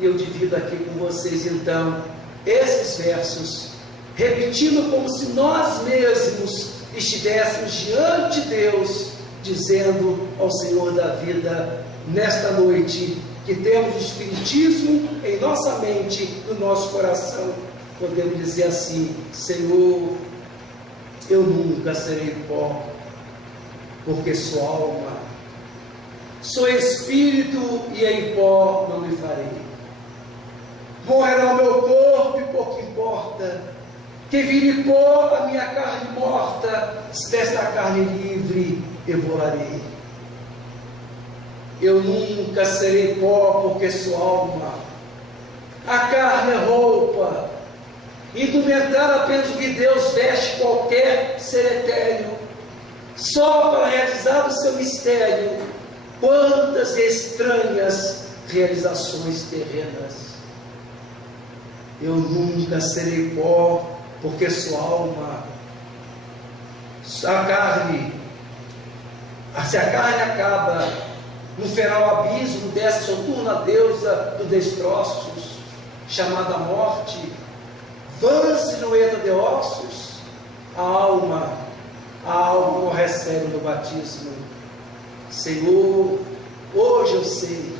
E eu divido aqui com vocês então esses versos, repetindo como se nós mesmos estivéssemos diante de Deus, dizendo ao Senhor da vida, nesta noite, que temos o Espiritismo em nossa mente, no nosso coração, podemos dizer assim: Senhor, eu nunca serei pó, porque sou alma, sou espírito e em pó não me farei. Morrerá o meu corpo e pouco importa, que vire pó a minha carne morta, se desta carne livre eu volarei. Eu nunca serei pó, porque sou alma. A carne é roupa, indumentária apenas o que Deus veste qualquer ser etéreo, só para realizar o seu mistério. Quantas estranhas realizações terrenas. Eu nunca serei pó, porque sou alma. A carne, se a carne acaba, no feral abismo dessa soturna deusa dos destroços, chamada morte, vã silhueta de ossos, a alma não recebe no batismo. Senhor, hoje eu sei,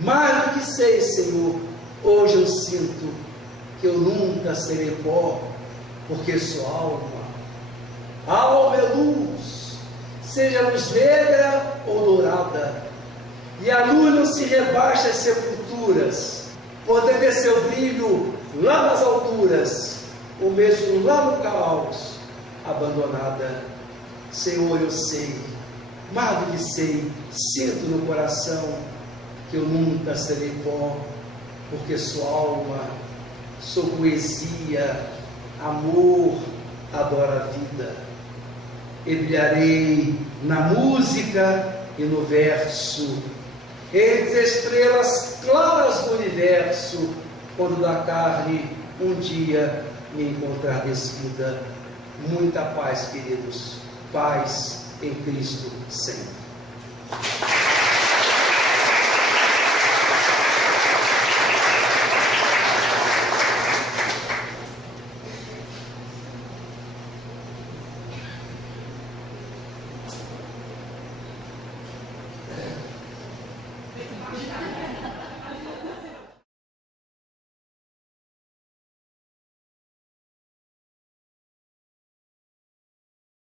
mais do que sei, Senhor, hoje eu sinto que eu nunca serei pó, porque sou alma. A alma é luz, seja luz negra ou dourada, e a luz não se rebaixa às sepulturas, podendo ter seu brilho lá nas alturas, ou mesmo lá no caos, abandonada. Senhor, eu sei, mais do que sei, sinto no coração que eu nunca serei pó, porque sou alma, sou poesia, amor, adoro a vida. E brilharei na música e no verso, entre as estrelas claras do universo, quando da carne um dia me encontrar despida. Muita paz, queridos, paz em Cristo sempre.